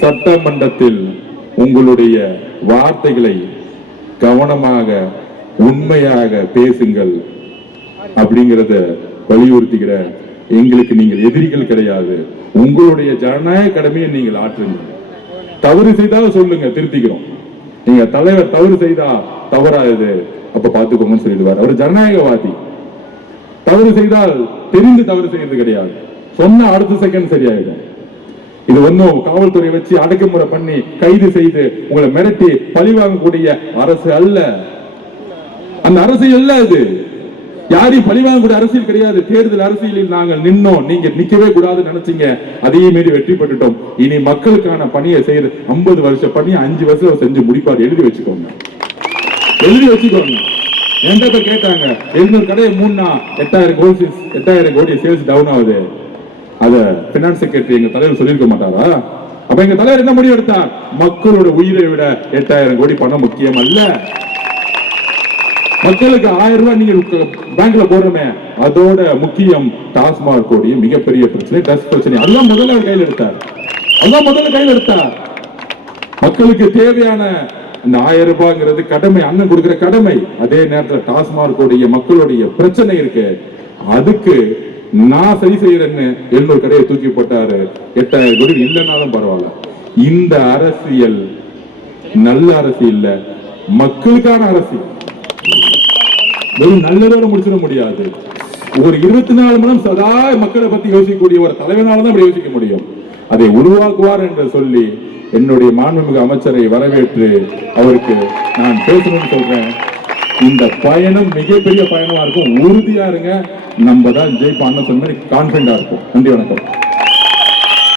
சட்டமன்றத்தில் உங்களுடைய வார்த்தைகளை கவனமாக உண்மையாக பேசுங்கள் அப்படிங்கறத வலியுறுத்துகிற. எங்களுக்கு நீங்கள் எதிரிகள் கிடையாது. உங்களுடைய ஜனநாயக கடமையை நீங்கள் ஆற்றுங்க. தவறு செய்தாலும் சொல்லுங்க, திருத்திக்கிறோம். நீங்க தலைவர் தவறு செய்தா தவறாது அப்ப பாத்துக்கோங்கன்னு சொல்லிடுவார். அவர் ஜனநாயகவாதி. தவறு செய்தால் தெரிந்து தவறு செய்யறது கிடையாது, சொன்ன அடுத்த செகண்ட் சரியாயிடும். இது ஒன்னும் காவல்துறை வச்சு அடக்குமுறை பண்ணி கைது செய்து உங்களை மிரட்டி பழி வாங்கக்கூடிய அரசு அல்ல. அந்த அரசியல் அது யாரையும் பழிவாங்கக்கூடிய அரசியல் கிடையாது. தேர்தல் அரசியலில் நாங்கள் நின்னோம், நீங்க நிக்கவே கூடாதுன்னு நினைச்சீங்க, அதையே மீறி வெற்றி பெற்றுட்டோம். இனி மக்களுக்கான பணியை செய்யறது 50 வருஷ பணியை 5 வருஷம் செஞ்சு முடிப்பார். எழுதி வச்சுக்கோங்க, எழுதி வச்சுக்கோங்க. என்கிட்ட கேட்டாங்க 700 கடையை மூணா 8,000 கோடி சேல்ஸ் டவுன் ஆகுது. அத பினான்ஸ் செக்ரட்டரி எங்க தலைவர் சொல்லியிருக்க மாட்டாரா? அப்ப எங்க தலைவர் என்ன முடிவு எடுத்தார்? மக்களோட உயிரை விட 8,000 கோடி பணம் முக்கியம் அல்ல. மக்களுக்கு 1000 ரூபாய் நீங்க பேங்க்ல போடுறமே அதோட முக்கியம் டாஸ்மாக் கோடி மிகப்பெரிய பிரச்சனை, டஸ்ட் பிரச்சனை. அதெல்லாம் முதல்ல கையில் எடுத்தார், அதான் முதல்ல கையில் எடுத்தார். மக்களுக்கு தேவையான இந்த 1000 ரூபாய்ங்கிறது கடமை, அண்ணன் கொடுக்கிற கடமை. அதே நேரத்தில் டாஸ்மாக் கோடிய மக்களுடைய பிரச்சனை இருக்கு, அதுக்கு நான் சரி செய்யறேன்னு 700 கடையை தூக்கி போட்டாரு. 8,000 கோடி இல்லைன்னாலும் பரவாயில்ல. இந்த அரசியல் நல்ல அரசியல் இல்ல, மக்களுக்கான அரசியல். வெறும் நல்லதோட முடிச்சிட முடியாது. ஒரு 24 மணி நேரம் சதா மக்களை பத்தி யோசிக்கக்கூடிய ஒரு தலைவனால தான் யோசிக்க முடியும். அதை உருவாக்குவார் என்று சொல்லி என்னுடைய மாண்புமிகு அமைச்சரை வரவேற்று அவருக்கு நான் பேசணும்னு சொல்றேன். இந்த பயணம் மிகப்பெரிய பயணமா இருக்கும். உறுதியா இருங்க, நம்ம தான் ஜெயிப்பான்னு சொன்ன மாதிரி கான்பிடண்டா இருக்கும். நன்றி, வணக்கம்.